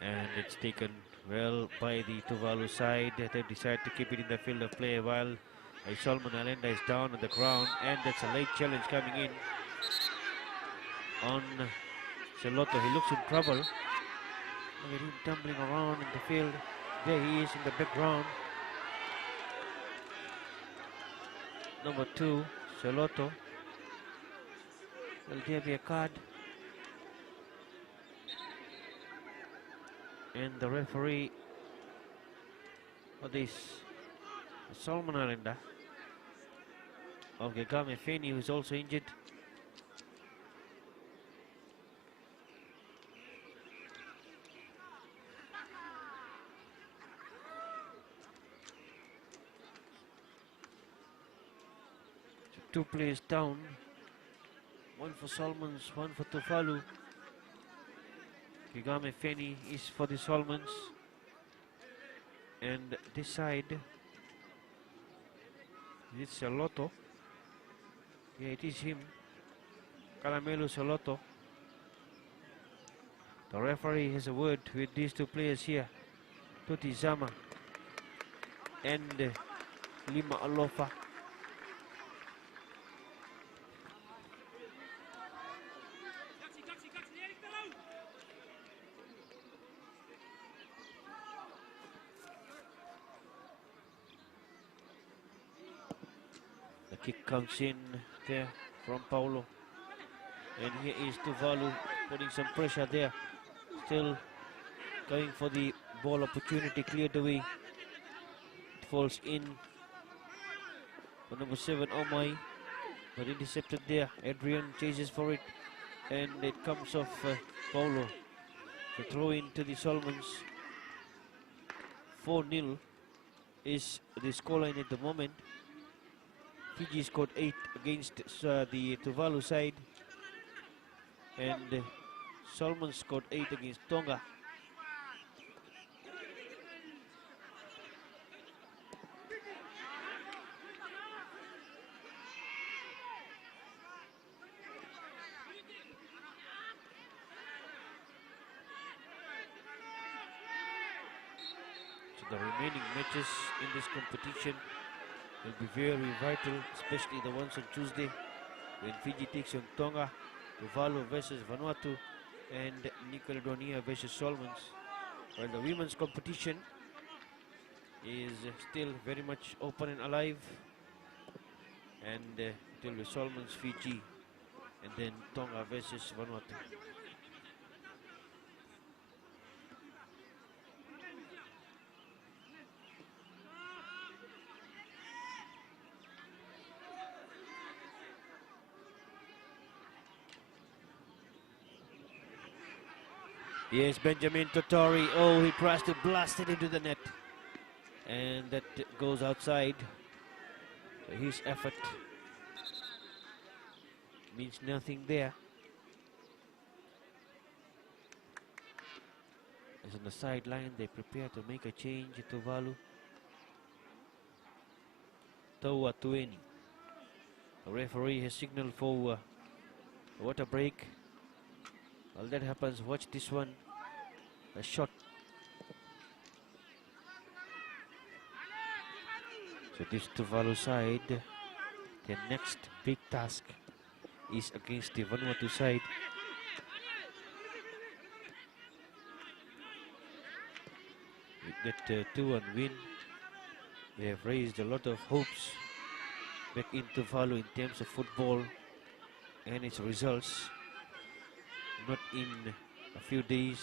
And it's taken well by the Tuvalu side. They decide to keep it in the field of play while Solomon Allende is down on the ground, and that's a late challenge coming in on Celoto. He looks in trouble. Look at him tumbling around in the field. There he is in the background. Number 2, Celoto. Will there be a card? And the referee for this Solomon Islander of Gigame Feni, who is also injured. So 2 players down, 1 for Solomons, 1 for Tuvalu. Gigame Feni is for the Solomons, and this side, it's Celoto. Yeah, it is him, Calamelo Celoto. The referee has a word with these 2 players here, Tuti Zama and Lima Alofa. Kick comes in there from Paulo, and here is Tuvalu putting some pressure there, still going for the ball opportunity, cleared away. It falls in for number 7, Omai, but intercepted there. Adrian chases for it, and it comes off Paulo. The throw in to the Solomons. 4-0 is the scoreline at the moment. Fiji scored 8 against the Tuvalu side, and Solomon scored 8 against Tonga. So the remaining matches in this competition will be very vital, especially the ones on Tuesday when Fiji takes on Tonga, Tuvalu versus Vanuatu, and New Caledonia versus Solomons. While the women's competition is still very much open and alive, and it will be Solomons, Fiji, and then Tonga versus Vanuatu. Yes, Benjamin Totori. Oh, he tries to blast it into the net, and that goes outside. So his effort means nothing there. As on the sideline, they prepare to make a change to Tuvalu. Taua Tueni. The referee has signaled for a water break. While that happens, watch this one. A shot. So this Tuvalu side, their next big task is against the Vanuatu side. With that 2-1 win, they have raised a lot of hopes back in Tuvalu in terms of football and its results. Not in a few days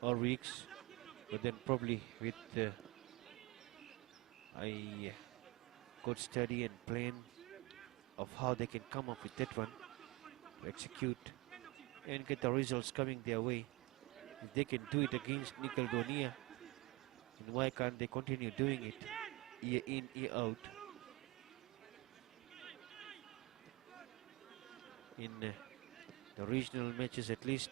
or weeks, but then probably with a good study and plan of how they can come up with that one, to execute and get the results coming their way. If they can do it against Nickelodeon, then why can't they continue doing it year in, year out in the regional matches at least?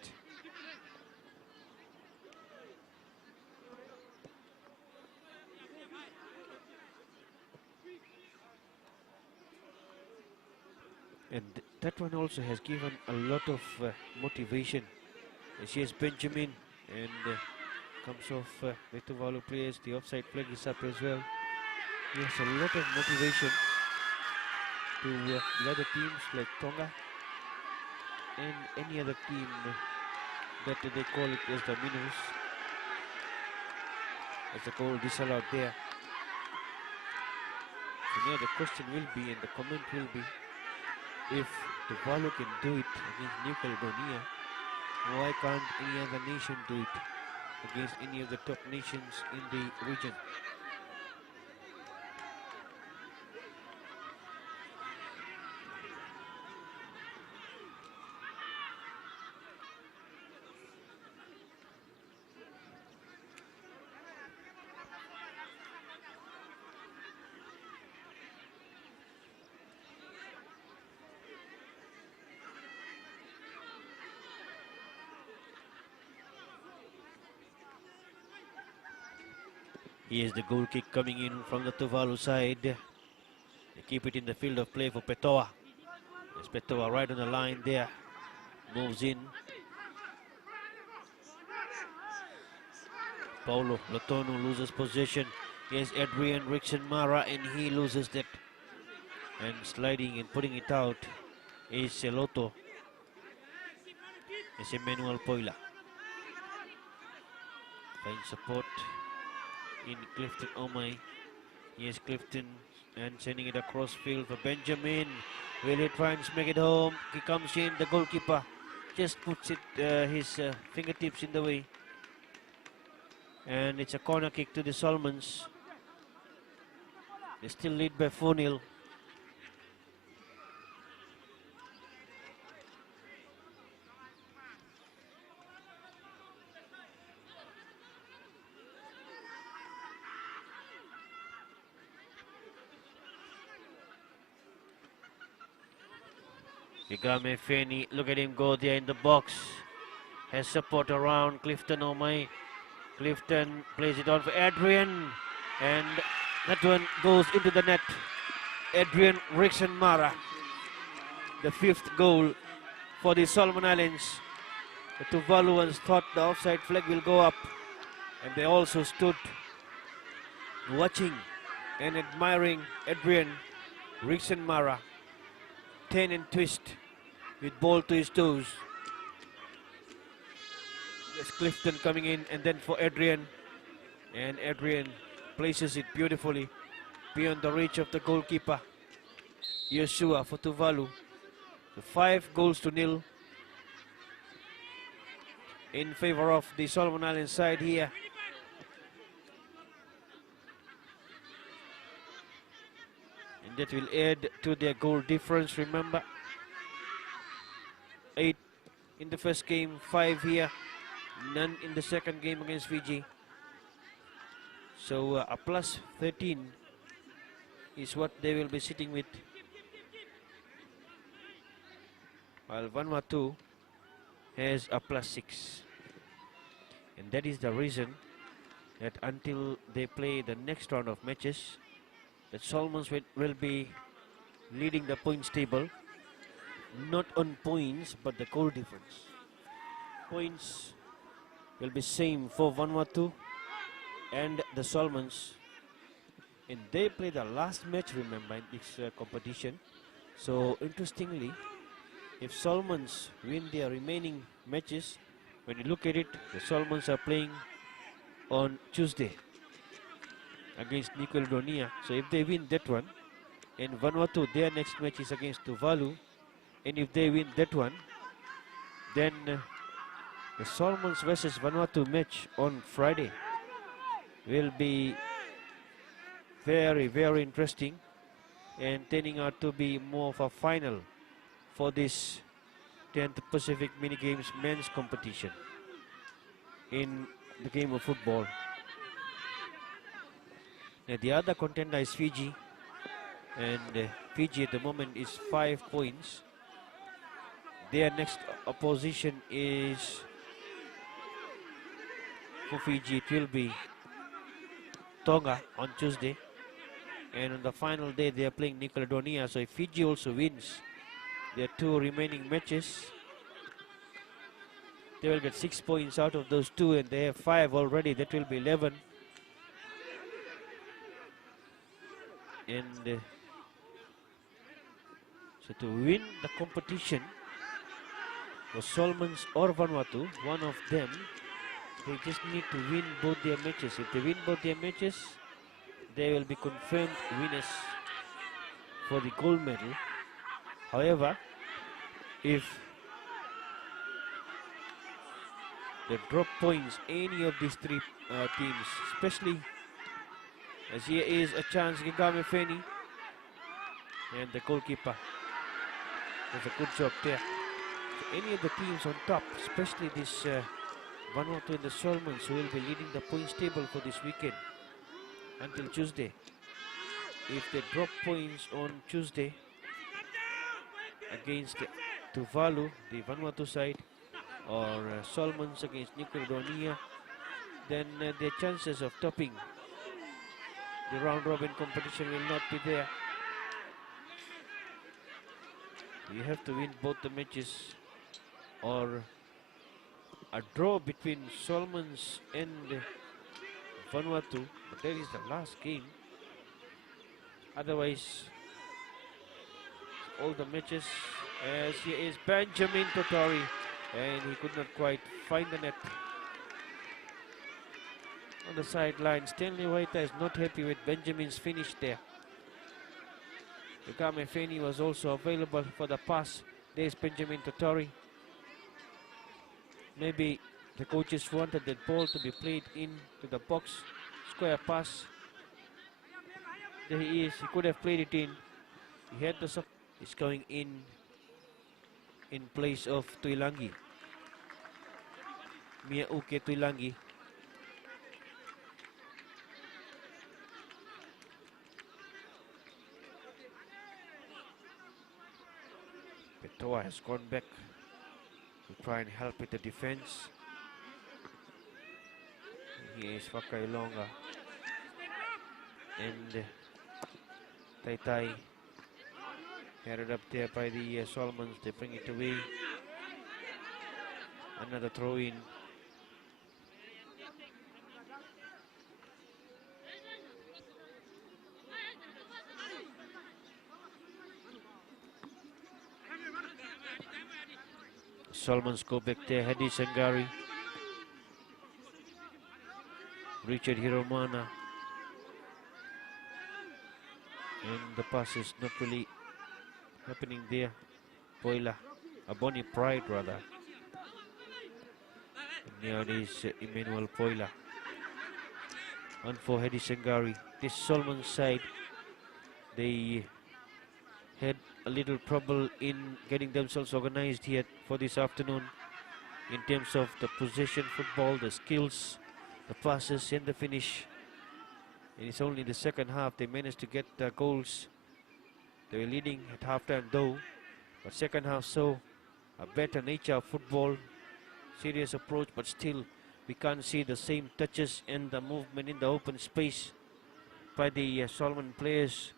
And that one also has given a lot of motivation. As here's Benjamin, and comes off the Tuvalu players. The offside flag is up as well. Yes, a lot of motivation to the other teams like Tonga and any other team that they call it as the minnows, as the goal disallowed there. So now the question will be, and the comment will be, if Tuvalu can do it against New Caledonia, why can't any other nation do it against any of the top nations in the region? Here's the goal kick coming in from the Tuvalu side. They keep it in the field of play for Petoa. There's Petoa right on the line there. Moves in. Paulo Lotonu loses possession. Here's Adrian Rickson Mara, and he loses that. And sliding and putting it out is Seloto. It's Emmanuel Poila. Finds support in Clifton Omai. Here's Clifton and sending it across field for Benjamin. Will he try and smack it home? He comes in, the goalkeeper just puts it his fingertips in the way. And it's a corner kick to the Solomons. They still lead by 4-0. Kigame Feni, look at him go there in the box. Has support around Clifton Omai. Clifton plays it on for Adrian, and that one goes into the net. Adrian Rickson Mara, the 5th goal for the Solomon Islands. The Tuvaluans thought the offside flag will go up, and they also stood watching and admiring Adrian Rickson Mara turn and twist with ball to his toes. There's Clifton coming in, and then for Adrian, and Adrian places it beautifully beyond the reach of the goalkeeper Yeshua for Tuvalu. So 5-0 in favor of the Solomon Islands side here. And that will add to their goal difference. Remember, 8 in the first game, 5 here, none in the second game against Fiji. So a plus 13 is what they will be sitting with. while Vanuatu has a +6. And that is the reason that until they play the next round of matches, that Solomons will be leading the points table, not on points but the goal difference. Points will be same for Vanuatu and the Solomons, and they play the last match, remember, in this competition. So interestingly, if Solomons win their remaining matches, when you look at it, the Solomons are playing on Tuesday against New Caledonia. So if they win that one, and Vanuatu, their next match is against Tuvalu, and if they win that one, then the Solomons versus Vanuatu match on Friday will be very, very interesting and turning out to be more of a final for this 10th Pacific Mini Games men's competition in the game of football. Now the other contender is Fiji, and Fiji at the moment is 5 points. Their next opposition is, for Fiji, it will be Tonga on Tuesday, and on the final day they are playing New Caledonia. So if Fiji also wins their 2 remaining matches, they will get 6 points out of those 2, and they have 5 already. That will be 11. And so to win the competition for Solomons or Vanuatu, one of them, they just need to win both their matches. If they win both their matches, they will be confirmed winners for the gold medal. However, if they drop points, any of these 3 teams, especially as here is a chance, Gigame Feni, and the goalkeeper does a good job there. So any of the teams on top, especially this Vanuatu and the Solomons, who will be leading the points table for this weekend until Tuesday, if they drop points on Tuesday against Tuvalu, the Vanuatu side, or Solomons against New Caledonia, then their chances of topping the round robin competition will not be there. You have to win both the matches, or a draw between Solomons and Vanuatu, but that is the last game. Otherwise, all the matches, as here is Benjamin Totori, and he could not quite find the net. On the sideline, Stanley Waita is not happy with Benjamin's finish there. Yukame Feni was also available for the pass. There's Benjamin Totori. Maybe the coaches wanted that ball to be played into the box. Square pass. There he is. He could have played it in. He had the sock. It's going in place of Tuilangi. Mia Uke Tuilangi. Petoa has gone back to try and help with the defense. Here is Wakailonga and Tai Tai, headed up there by the Solomons. They bring it away. Another throw in. Solomons go back there. Hedi Sangari, Richard Hiromana, and the pass is not really happening there. Poila, Bonnie Pride rather. And here it is Emmanuel Poila. And for Hedi Sangari, this Solomon side, they had a little trouble in getting themselves organized here for this afternoon in terms of the possession football, the skills, the passes and the finish. And it's only in the second half they managed to get goals. They were leading at halftime though, but second half saw a better nature of football, serious approach, but still we can't see the same touches and the movement in the open space by the Solomon players.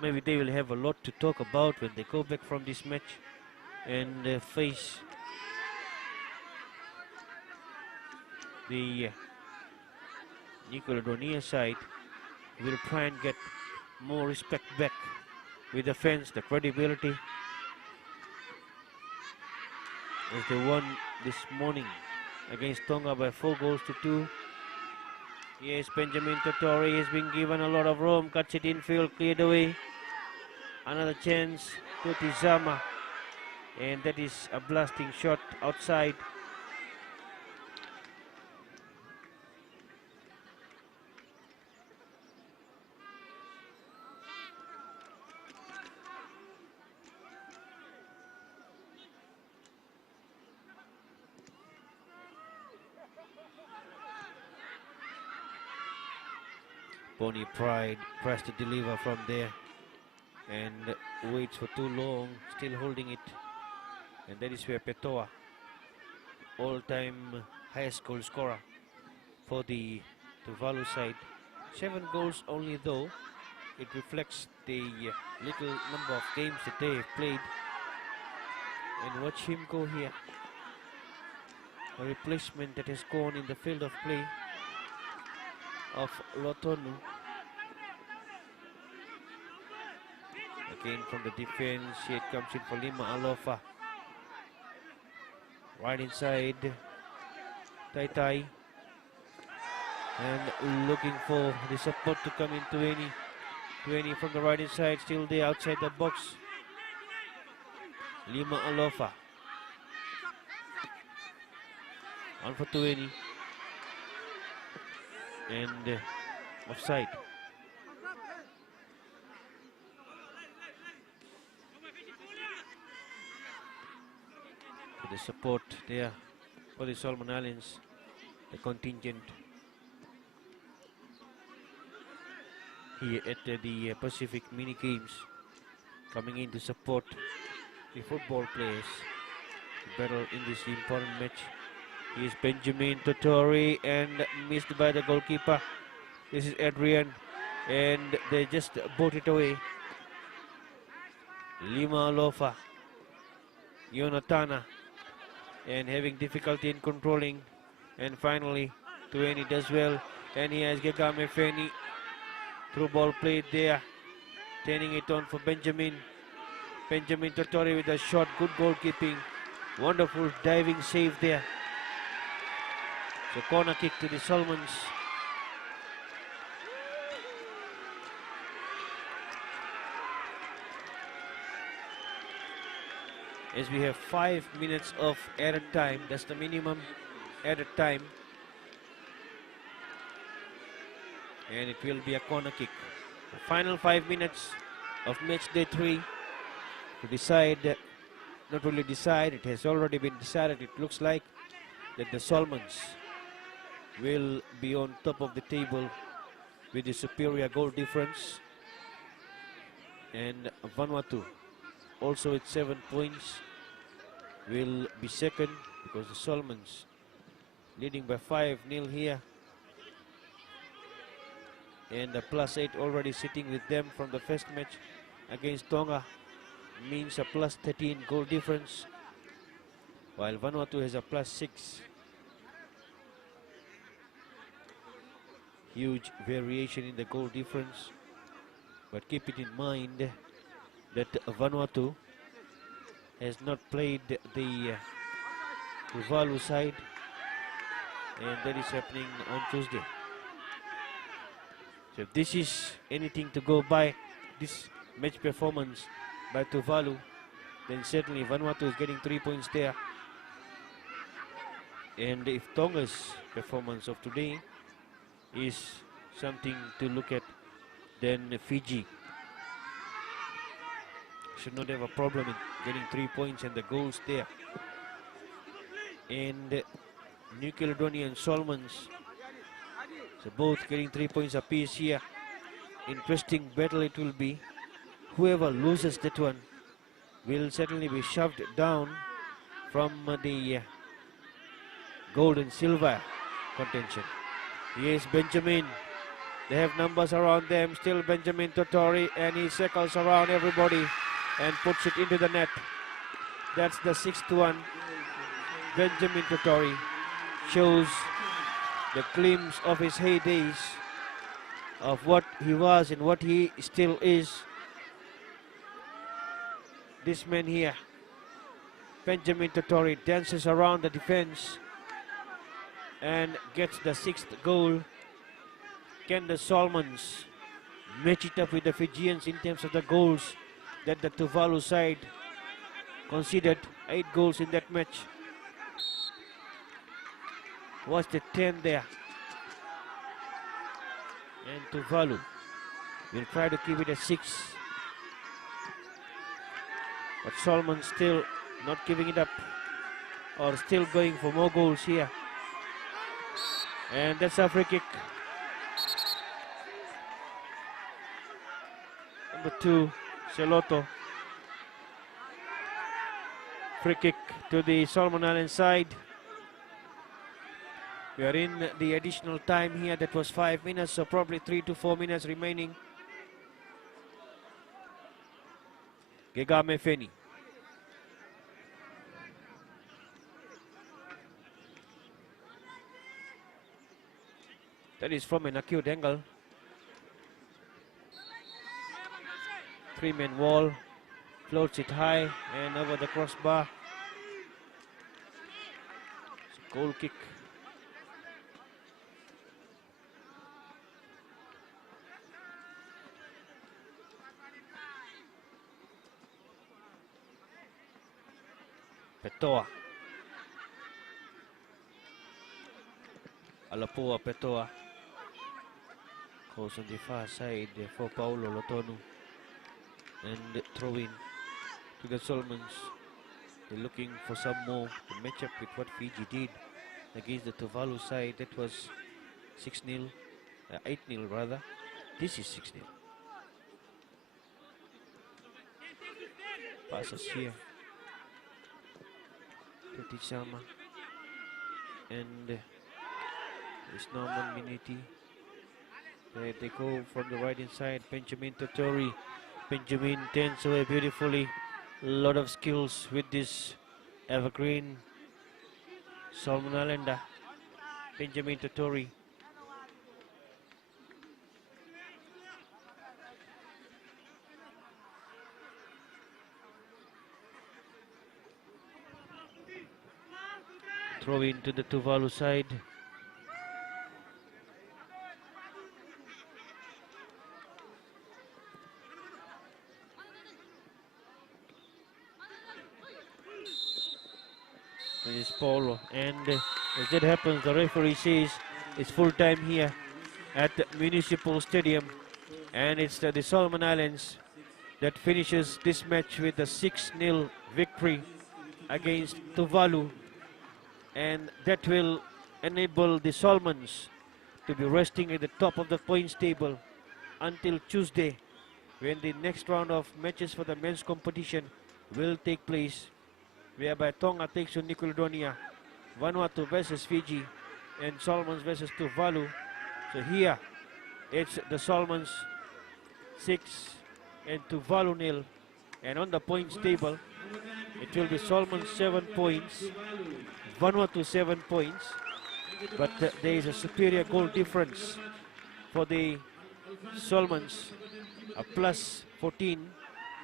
Maybe they will have a lot to talk about when they go back from this match and face the New Caledonia side. Will try and get more respect back with the fans, the credibility, as they won this morning against Tonga by 4-2. Yes, Benjamin Totori has been given a lot of room, cuts it infield, cleared away. Another chance to Tizama, and that is a blasting shot outside. Bonnie Pride tries to deliver from there and waits for too long, still holding it. And that is where Petoa, all-time highest goal scorer for the Tuvalu side. 7 goals only, though. It reflects the little number of games that they have played. And watch him go here. A replacement that has gone in the field of play of Lotonu. Again from the defense, it comes in for Lima Alofa. Right inside, Tai Tai. And looking for the support to come in, Tueni. Tueni from the right inside, still there outside the box. Lima Alofa. On for Tueni. And offside. The support there for the Solomon Islands, the contingent here at the Pacific Mini Games, coming in to support the football players to battle in this important match. Here's Benjamin Totori and missed by the goalkeeper. This is Adrian, and they just bought it away. Lima Alofa, Yonatana, and having difficulty in controlling. And finally, Tueni does well, and he has Gegame Feni. Through ball played there, turning it on for Benjamin. Benjamin Totori with a shot, good goalkeeping, wonderful diving save there. So corner kick to the Solomons. As we have 5 minutes of added time, that's the minimum added time. And it will be a corner kick. The final 5 minutes of match day 3 to decide, not really decide, it has already been decided. It looks like that the Solomons will be on top of the table with the superior goal difference, and Vanuatu also with 7 points will be second, because the Solomons leading by 5-0 here, and a +8 already sitting with them from the first match against Tonga means a +13 goal difference, while Vanuatu has a +6. Huge variation in the goal difference, but keep it in mind that Vanuatu has not played the Tuvalu side, and that is happening on Tuesday. So if this is anything to go by, this match performance by Tuvalu, then certainly Vanuatu is getting 3 points there. And if Tonga's performance of today is something to look at, then Fiji should not have a problem in getting 3 points and the goals there. And New Caledonia and Solomons, so both getting 3 points apiece here. Interesting battle it will be. Whoever loses that one will certainly be shoved down from the gold and silver contention. Here's Benjamin. They have numbers around them. Still Benjamin Totori, and he circles around everybody and puts it into the net. That's the 6th one. Benjamin Totori shows the glimpse of his heydays, of what he was and what he still is. This man here, Benjamin Totori, dances around the defense and gets the 6th goal. Can the Solomons match it up with the Fijians in terms of the goals that the Tuvalu side conceded? 8 goals in that match. Was the 10 there? And Tuvalu will try to keep it at 6. But Solomon still not giving it up, or still going for more goals here. And that's a free kick. Number 2, Seloto. Free kick to the Solomon Island side. We are in the additional time here. That was 5 minutes, so probably 3 to 4 minutes remaining. Gegame Feni. That is from an acute angle. 3-man wall, floats it high and over the crossbar. It's a goal kick. Petoa. Alapua Petoa. Goes on the far side for Paulo Lotonu. And throw in to the Solomons. They're looking for some more to match up with what Fiji did against the Tuvalu side. That was 6-0, 8-0 rather. This is 6-0. Passes here to Tichama. And it's Norman Miniti. There they go from the right inside. Benjamin Totori. Benjamin turns away beautifully. A lot of skills with this evergreen Solomon Islander. Benjamin Totori. Throw into the Tuvalu side. This is Paulo, and as that happens, the referee says it's full time here at the Municipal Stadium, and it's the Solomon Islands that finishes this match with a 6-0 victory against Tuvalu, and that will enable the Solomons to be resting at the top of the points table until Tuesday, when the next round of matches for the men's competition will take place, whereby Tonga takes on New Caledonia, Vanuatu versus Fiji, and Solomons versus Tuvalu. So here, it's the Solomons 6 and Tuvalu 0. And on the points table, it will be Solomons 7 points, Vanuatu 7 points. But there is a superior goal difference for the Solomons, a plus 14.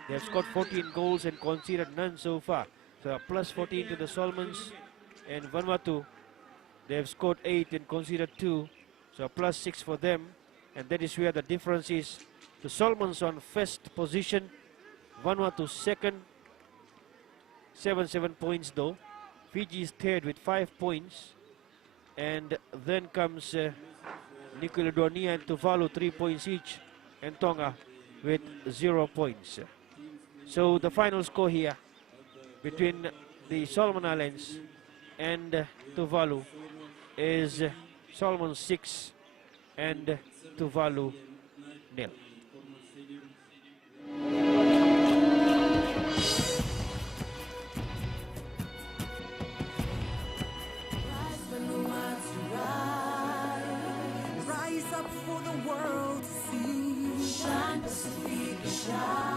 They have scored 14 goals and conceded none so far. So a plus 14 to the Solomons, and Vanuatu, they have scored 8 and conceded 2. So a plus 6 for them, and that is where the difference is. The Solomons on first position, Vanuatu second, 7 points though. Fiji is third with 5 points, and then comes New Caledonia and Tuvalu 3 points each, and Tonga with 0 points. So the final score here between the Solomon Islands and Tuvalu is Solomon 6 and Tuvalu 0. Krishna